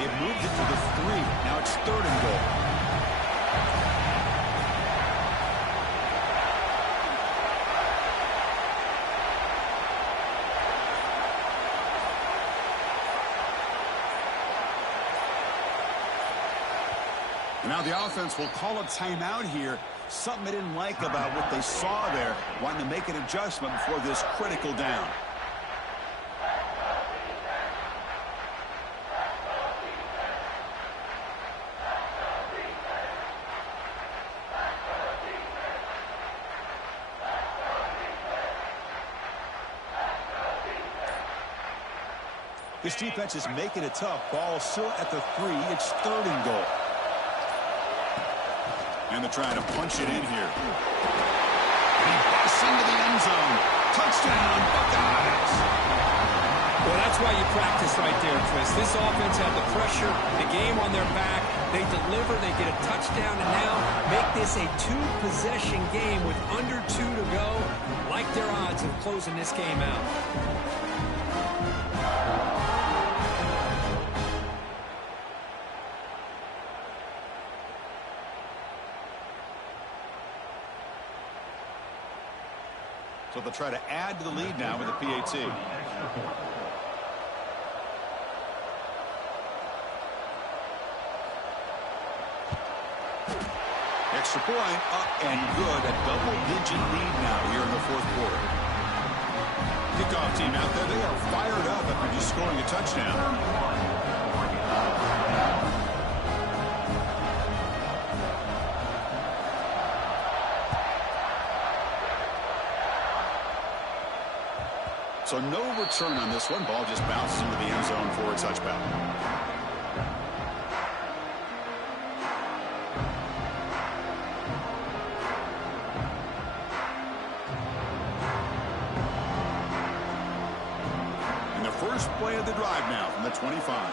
They've moved it to the 3. Now it's 3rd and goal. Now the offense will call a timeout here. Something they didn't like about what they saw there. Wanting to make an adjustment before this critical down. This defense is making it tough. Ball still at the 3. It's 3rd and goal. And they're trying to punch it in here. And he busts into the end zone. Touchdown, Buckeyes. Well, that's why you practice right there, Chris. This offense had the pressure, the game on their back. They deliver, they get a touchdown, and now make this a 2-possession game with under 2 to go. Like their odds of closing this game out. So they'll try to add to the lead now with the PAT. Extra point up and good. A double-digit lead now here in the 4th quarter. Kickoff team out there. They are fired up after just scoring a touchdown. So no return on this one. Ball just bounces into the end zone for a touchback. And the first play of the drive now from the 25.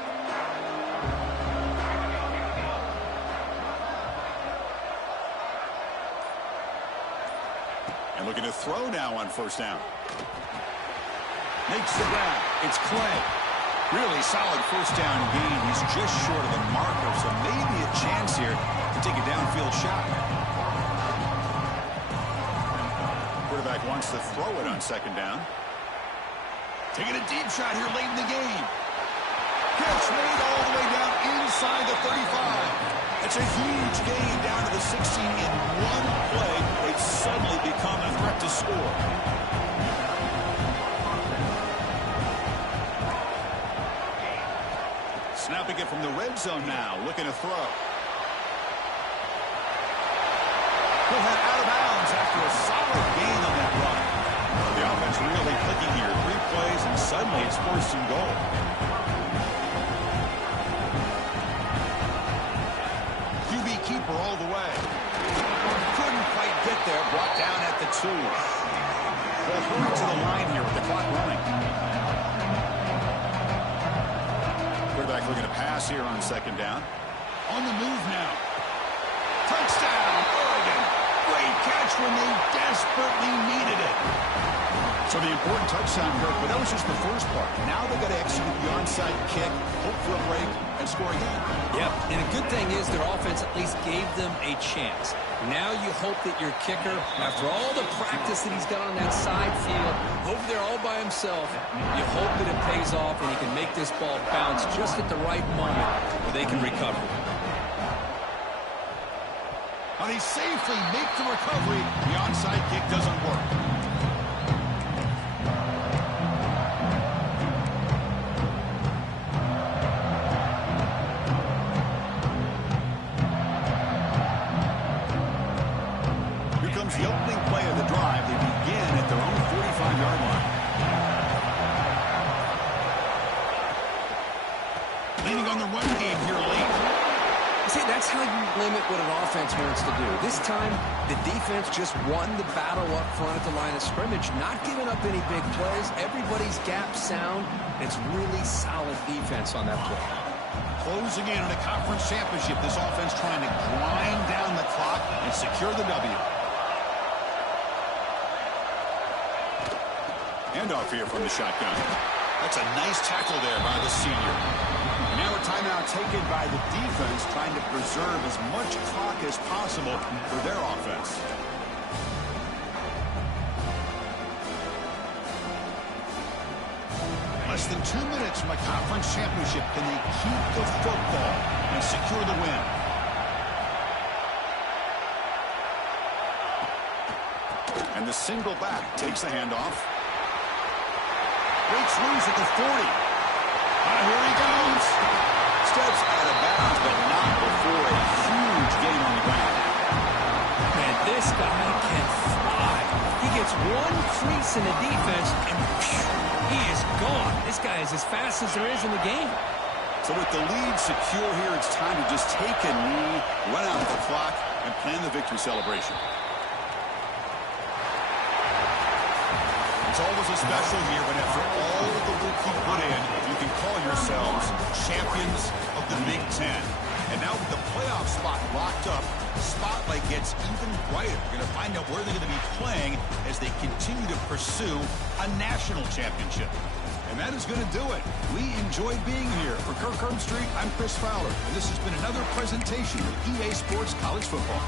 And looking to throw now on 1st down. Makes the grab. It's Clay. Really solid 1st down gain. He's just short of the marker, so maybe a chance here to take a downfield shot. Quarterback wants to throw it on 2nd down. Taking a deep shot here late in the game. Catch made all the way down inside the 35. It's a huge gain down to the 16 in one play. They've suddenly become a threat to score. Snapping it from the red zone now, looking to throw. He'll head out of bounds after a solid gain on that run. The offense really clicking here. 3 plays, and suddenly it's 1st and goal. QB keeper all the way. Couldn't quite get there, brought down at the 2. They'll hurry to the line here with the clock running. Quarterback looking to pass here on 2nd down. On the move now. Touchdown, Oregon. Great catch when they desperately needed it. So the important touchdown, Kirk, but that was just the first part. Now they've got to execute the onside kick, hope for a break, and score again. Yep, and a good thing is their offense at least gave them a chance. Now you hope that your kicker, after all the practice that he's got on that side field, over there all by himself, you hope that it pays off and he can make this ball bounce just at the right moment where they can recover. And he safely makes the recovery. The onside kick doesn't work. The opening play of the drive. They begin at their own 45-yard line. run game here late. See, that's how you limit what an offense wants to do. This time, the defense just won the battle up front at the line of scrimmage, not giving up any big plays. Everybody's gap sound. It's really solid defense on that play. Closing in on a conference championship, this offense trying to grind down the clock and secure the W. Handoff here from the shotgun. That's a nice tackle there by the senior. And now a timeout taken by the defense, trying to preserve as much clock as possible for their offense. Less than 2 minutes from a conference championship. Can they keep the football and secure the win? And the single back takes the handoff. Breaks loose at the 40. Here he goes. Steps out of bounds, but not before a huge gain on the ground. Man, this guy can fly. He gets one crease in the defense, and he is gone. This guy is as fast as there is in the game. So with the lead secure here, it's time to just take a knee, run out the clock, and plan the victory celebration. It's always a special here when after all of the work you put in, you can call yourselves champions of the Big Ten. And now with the playoff spot locked up, the spotlight gets even brighter. We're going to find out where they're going to be playing as they continue to pursue a national championship. And that is going to do it. We enjoyed being here. For Kirk Herbstreit, I'm Chris Fowler. And this has been another presentation of EA Sports College Football.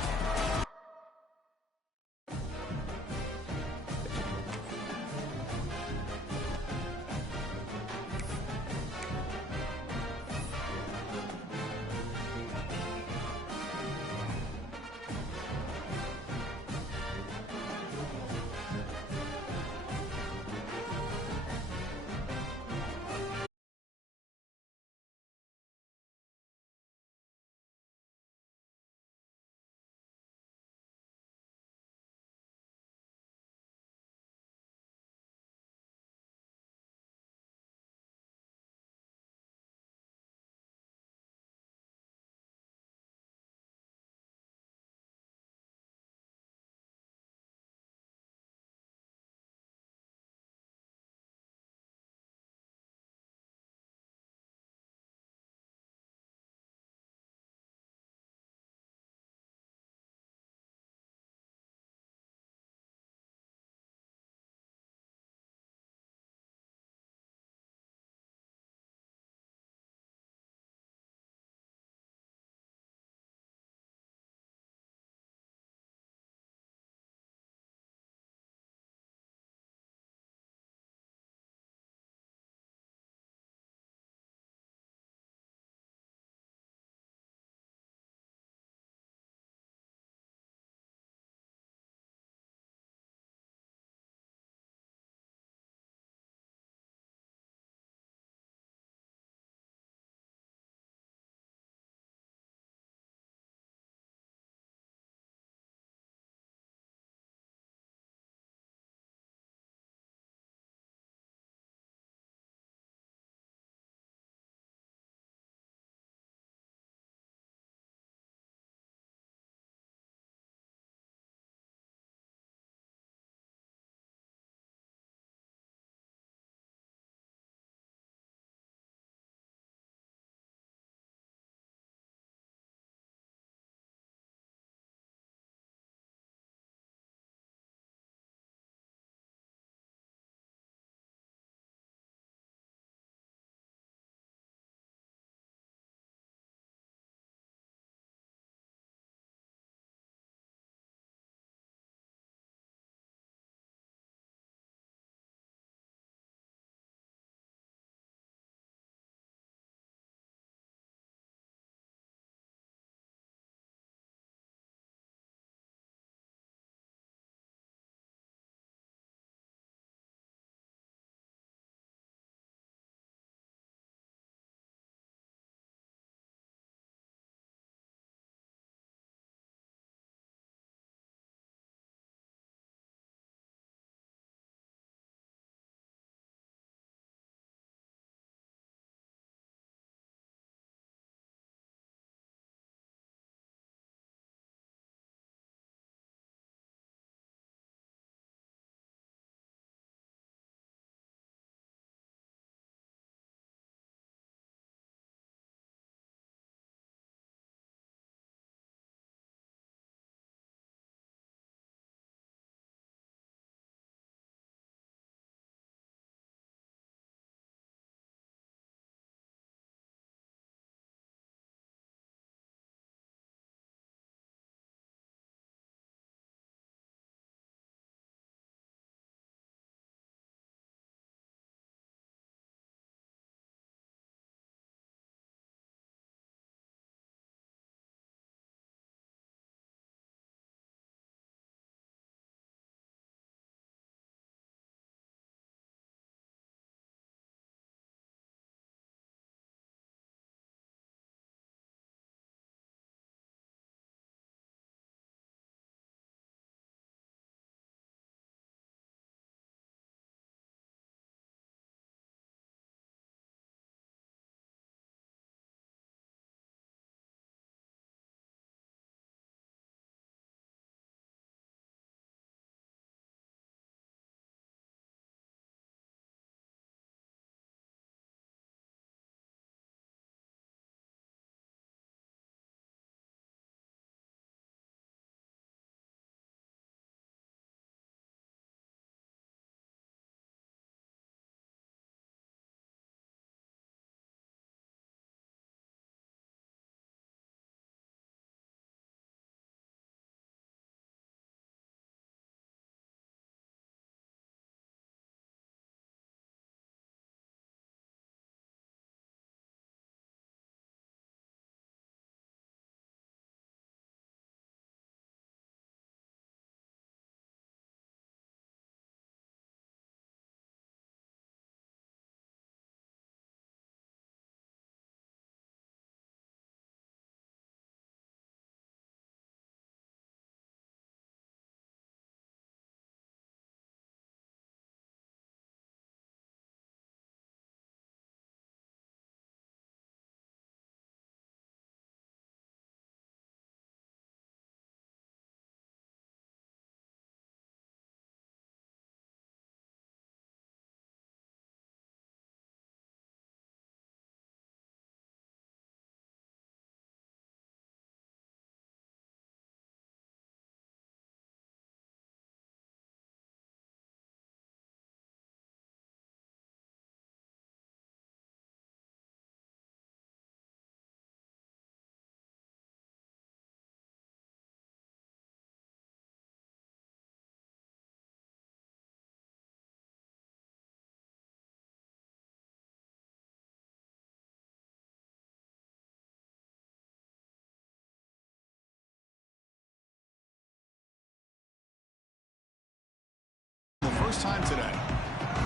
first time today.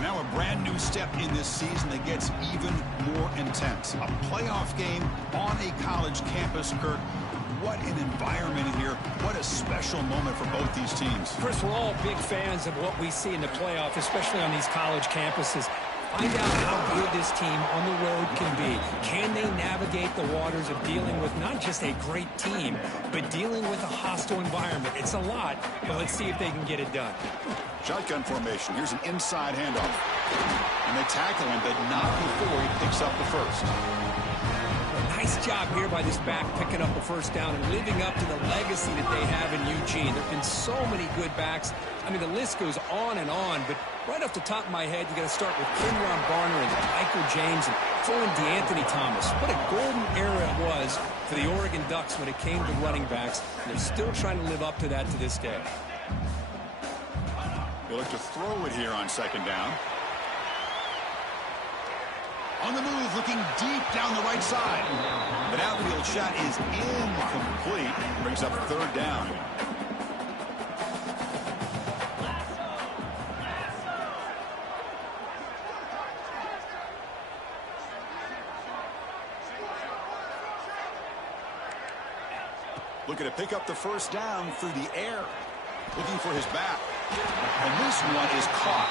Now a brand new step in this season that gets even more intense. A playoff game on a college campus, Kurt. What an environment in here. What a special moment for both these teams. Chris, we're all big fans of what we see in the playoff, especially on these college campuses. Find out how good this team on the road can be. Can they navigate the waters of dealing with not just a great team, but dealing with a hostile environment? It's a lot, but let's see if they can get it done. Shotgun formation. Here's an inside handoff. And they tackle him, but not before he picks up the first. Nice job here by this back picking up a first down and living up to the legacy that they have in Eugene. There have been so many good backs. I mean, the list goes on, but right off the top of my head, you got to start with Kenron Barner and Michael James and throw in DeAnthony Thomas. What a golden era it was for the Oregon Ducks when it came to running backs. And they're still trying to live up to that to this day. They look to throw it here on second down. On the move, looking deep down the right side. But outfield shot is incomplete. Brings up third down. Looking to pick up the first down through the air. Looking for his back. And this one is caught.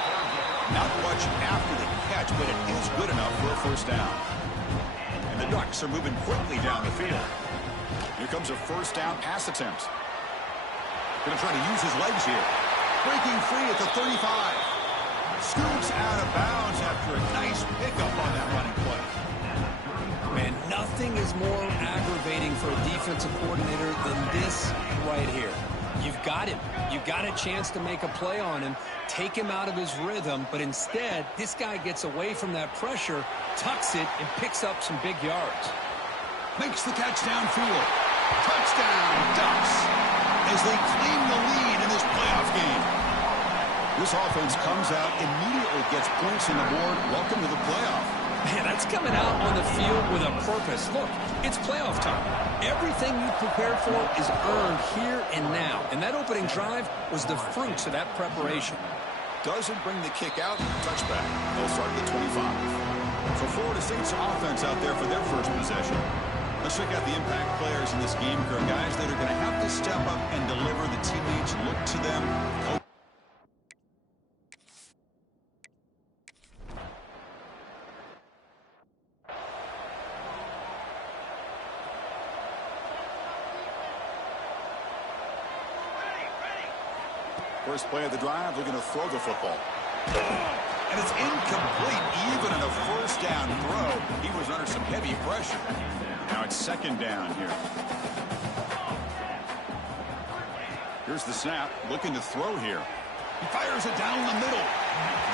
Not much after the catch, but it is good enough for a first down. And the Ducks are moving quickly down the field. Here comes a first down pass attempt. Going to try to use his legs here. Breaking free at the 35. Scoops out of bounds after a nice pickup on that running play. Man, nothing is more aggravating for a defensive coordinator than this right here. You've got him. You've got a chance to make a play on him, take him out of his rhythm, but instead, this guy gets away from that pressure, tucks it, and picks up some big yards. Makes the catch downfield. Touchdown, Ducks, as they claim the lead in this playoff game. This offense comes out, immediately gets points on the board. Welcome to the playoff. Man, that's coming out on the field with a purpose. Look, it's playoff time. Everything you prepared for is earned here and now. And that opening drive was the fruits of that preparation. Doesn't bring the kick out. Touchback. They'll start at the 25. So Florida State's offense out there for their first possession. Let's check out the impact players in this game, guys that are going to have to step up and deliver. The teammates look to them. First play of the drive, looking to throw the football. And it's incomplete, even in a first down throw. He was under some heavy pressure. Now it's second down here. Here's the snap, looking to throw here. He fires it down the middle.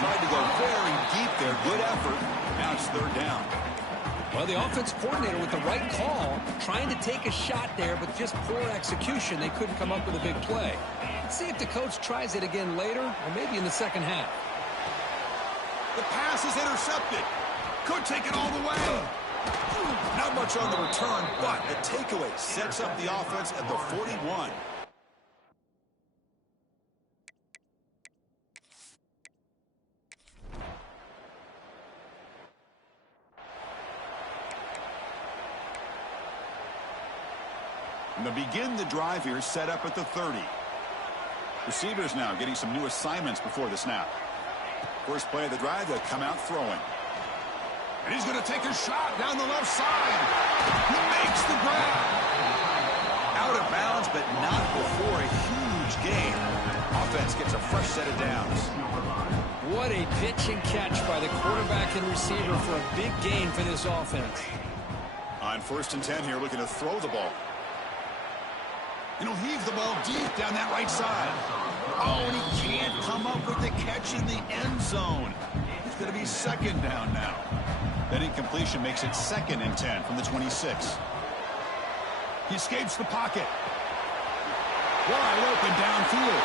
Tried to go very deep there, good effort. Now it's third down. Well, the offensive coordinator with the right call, trying to take a shot there, but just poor execution. They couldn't come up with a big play. Let's see if the coach tries it again later, or maybe in the second half. The pass is intercepted. Could take it all the way. Not much on the return, but the takeaway sets up the offense at the 41. And they begin the drive here, set up at the 30. Receivers now getting some new assignments before the snap. First play of the drive, they'll come out throwing. And he's going to take a shot down the left side. He makes the grab. Out of bounds, but not before a huge gain. Offense gets a fresh set of downs. What a pitch and catch by the quarterback and receiver for a big gain for this offense. On 1st and 10 here, looking to throw the ball. And he'll heave the ball deep down that right side. Oh, and he can't come up with the catch in the end zone. It's going to be second down now. That incompletion makes it 2nd and 10 from the 26. He escapes the pocket. Wide open downfield.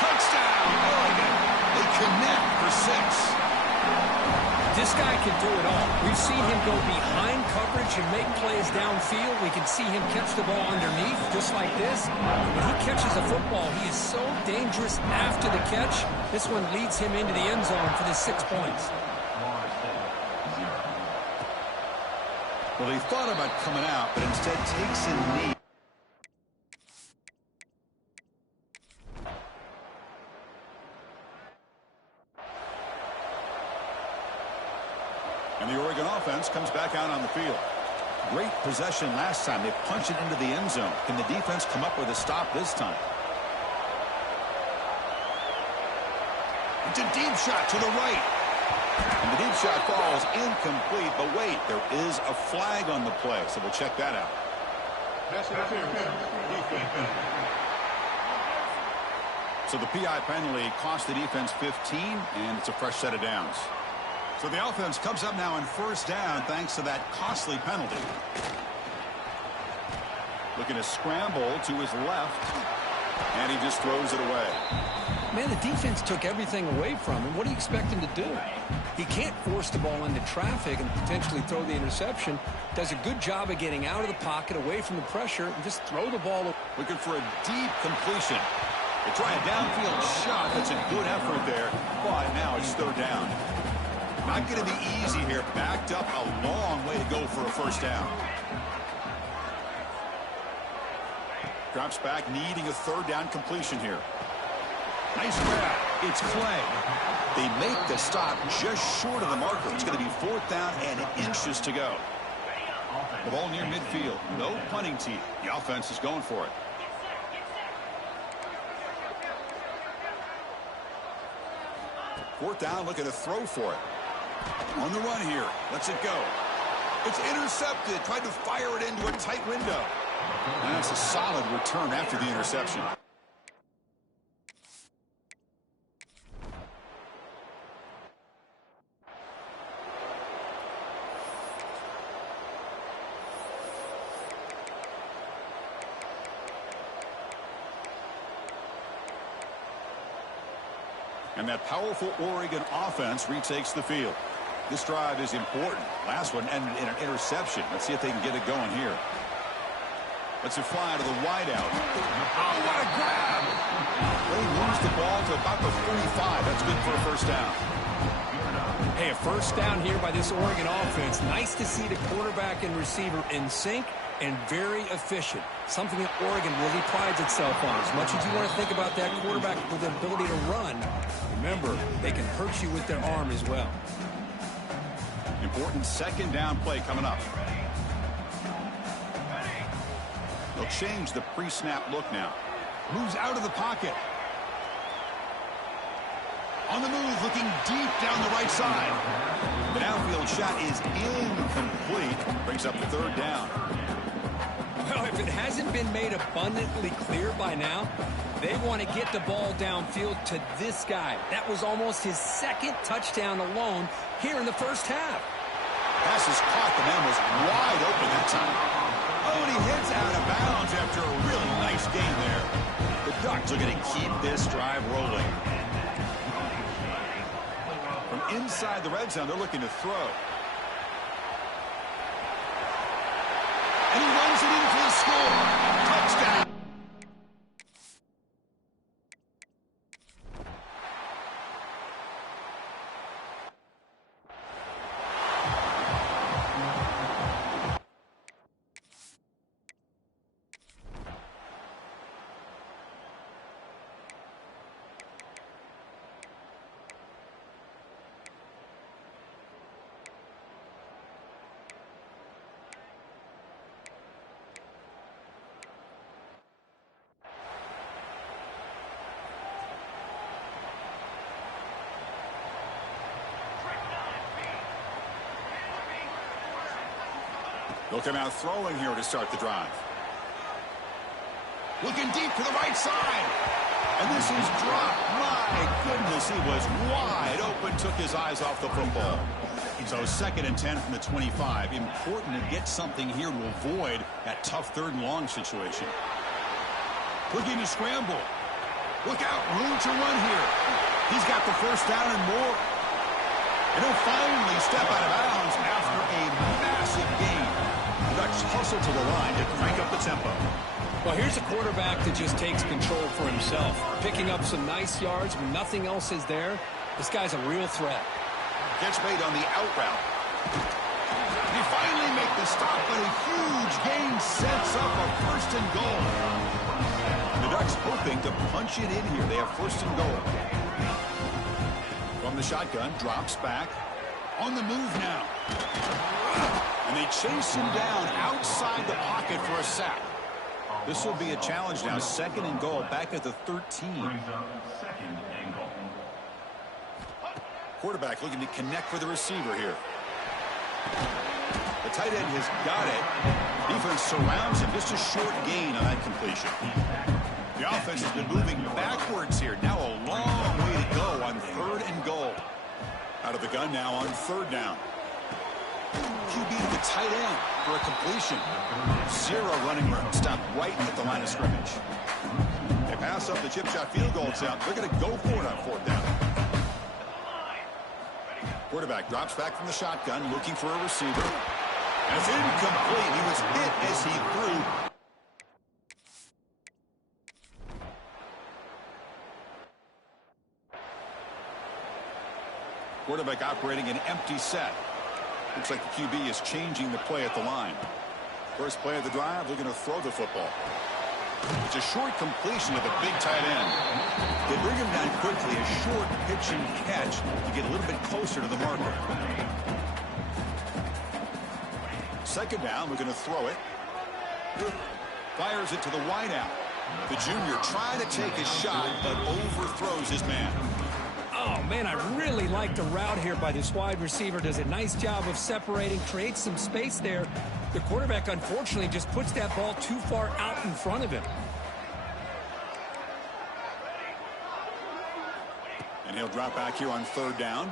Touchdown, Oregon. They connect for 6. This guy can do it all. We've seen him go behind coverage and make plays downfield. We can see him catch the ball underneath, just like this. When he catches a football, he is so dangerous after the catch. This one leads him into the end zone for the 6 points. Well, he thought about coming out, but instead takes a knee. And the Oregon offense comes back out on the field. Great possession last time. They punch it into the end zone. Can the defense come up with a stop this time? It's a deep shot to the right. And the deep shot falls incomplete. But wait, there is a flag on the play, so we'll check that out. So the PI penalty cost the defense 15, and it's a fresh set of downs. So the offense comes up now on first down thanks to that costly penalty. Looking to scramble to his left, and he just throws it away. Man, the defense took everything away from him. What do you expect him to do? He can't force the ball into traffic and potentially throw the interception. Does a good job of getting out of the pocket, away from the pressure, and just throw the ball. Looking for a deep completion. They try a downfield shot. That's a good effort there, but now it's third down. Not going to be easy here. Backed up a long way to go for a first down. Drops back, needing a third down completion here. Nice grab. It's Clay. They make the stop just short of the marker. It's going to be fourth down and inches to go. The ball near midfield. No punting team. The offense is going for it. Fourth down, looking to throw for it. On the run here. Lets it go. It's intercepted. Tried to fire it into a tight window. And that's a solid return after the interception. And that powerful Oregon offense retakes the field. This drive is important. Last one ended in an interception. Let's see if they can get it going here. Let's it fly to the wideout. Oh, what a grab! They moves the ball to about the 45. That's good for a first down. Hey, a first down here by this Oregon offense. Nice to see the quarterback and receiver in sync and very efficient. Something that Oregon really prides itself on. As much as you want to think about that quarterback with the ability to run, remember, they can hurt you with their arm as well. Important second down play coming up. They'll change the pre-snap look now. Moves out of the pocket. On the move, looking deep down the right side. The downfield shot is incomplete. Brings up the third down. Well, if it hasn't been made abundantly clear by now, they want to get the ball downfield to this guy. That was almost his second touchdown alone here in the first half. Pass is caught. The man was wide open that time. Oh, and he hits out of bounds after a really nice gain there. The Ducks are going to keep this drive rolling. From inside the red zone, they're looking to throw. And he runs it in for the score. Touchdown. They'll come out throwing here to start the drive. Looking deep to the right side. And this is dropped. My goodness, he was wide open. Took his eyes off the football. So 2nd and 10 from the 25. Important to get something here to avoid that tough third and long situation. Looking to scramble. Look out, room to run here. He's got the first down and more. And he'll finally step out of bounds after a massive gain. The Ducks hustle to the line to crank up the tempo. Well, here's a quarterback that just takes control for himself. Picking up some nice yards when nothing else is there. This guy's a real threat. Gets made on the out route. They finally make the stop, but a huge gain sets up a first and goal. The Ducks hoping to punch it in here. They have first and goal. From the shotgun, drops back. On the move now. And they chase him down outside the pocket for a sack. This will be a challenge now. Second and goal back at the 13. Quarterback looking to connect with the receiver here. The tight end has got it. Defense surrounds him. Just a short gain on that completion. The offense has been moving backwards here. Now a long way to go on third and goal. Out of the gun now on third down. QB to the tight end for a completion. Zero running room. Stopped right at the line of scrimmage. They pass up the chip shot field goal attempt. They're going to go for it on fourth down. Quarterback drops back from the shotgun, looking for a receiver. And it's incomplete. He was hit as he threw. Quarterback operating an empty set. Looks like the QB is changing the play at the line. First play of the drive, they're going to throw the football. It's a short completion to the big tight end. They bring him down quickly, a short pitch and catch to get a little bit closer to the marker. Second down, we're going to throw it. Fires it to the wideout. The junior trying to take a shot, but overthrows his man. Oh, man, I really like the route here by this wide receiver. Does a nice job of separating, creates some space there. The quarterback, unfortunately, just puts that ball too far out in front of him. And he'll drop back here on third down.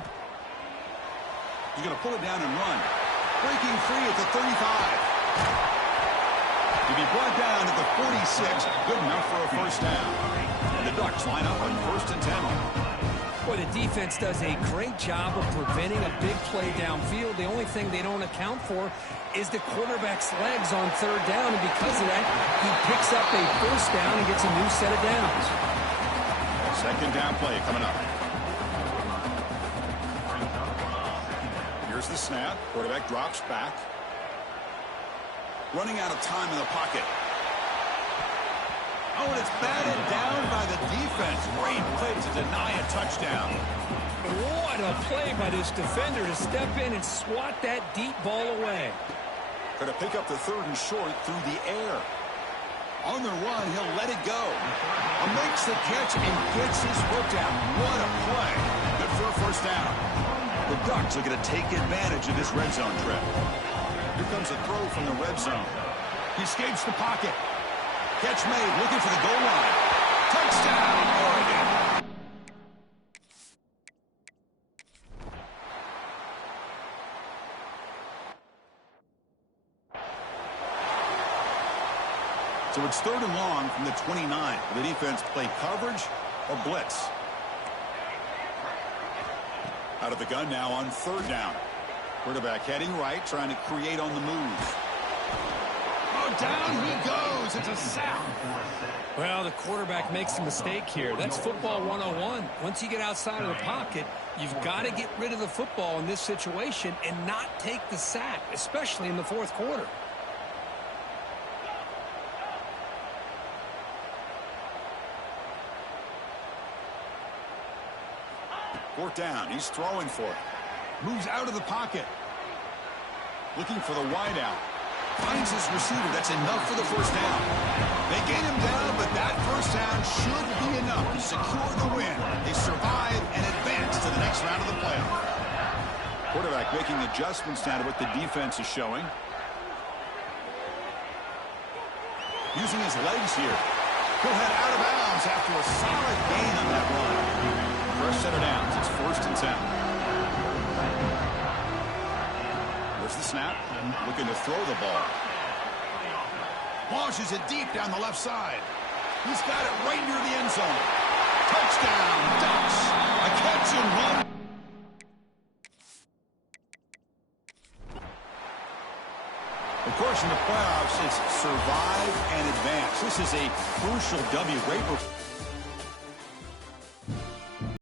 He's going to pull it down and run. Breaking free at the 35. To be brought down at the 46, good enough for a first down. And the Ducks line up on first and 10. Boy, the defense does a great job of preventing a big play downfield. The only thing they don't account for is the quarterback's legs on third down, and because of that, he picks up a first down and gets a new set of downs. Second down play coming up. Here's the snap. Quarterback drops back. Running out of time in the pocket. Oh, and it's batted down by the defense. Great play to deny a touchdown. What a play by this defender to step in and swat that deep ball away. Going to pick up the third and short through the air. On the run, he'll let it go. Makes the catch and gets his foot down. What a play. Good for a first down. The Ducks are going to take advantage of this red zone trip. Here comes a throw from the red zone. He escapes the pocket. Catch made, looking for the goal line. Touchdown, Oregon. So it's third and long from the 29. Will the defense play coverage or blitz? Out of the gun now on third down. Quarterback heading right, trying to create on the move. Oh, down he goes. It's a sack. Well, the quarterback makes a mistake here. That's football 101. Once you get outside of the pocket, you've got to get rid of the football in this situation and not take the sack, especially in the fourth quarter. Fourth down. He's throwing for it. Moves out of the pocket. Looking for the wideout. Finds his receiver. That's enough for the first down. They gain him down, but that first down should be enough to secure the win. They survive and advance to the next round of the playoff. Quarterback making adjustments now to what the defense is showing. Using his legs here. He'll head out of bounds after a solid gain on that run. First set of downs. It's first and 10. There's the snap. Looking to throw the ball. Launches it deep down the left side. He's got it right near the end zone. Touchdown, Ducks. A catch and one. Of course, in the playoffs, it's survive and advance. This is a crucial W. Great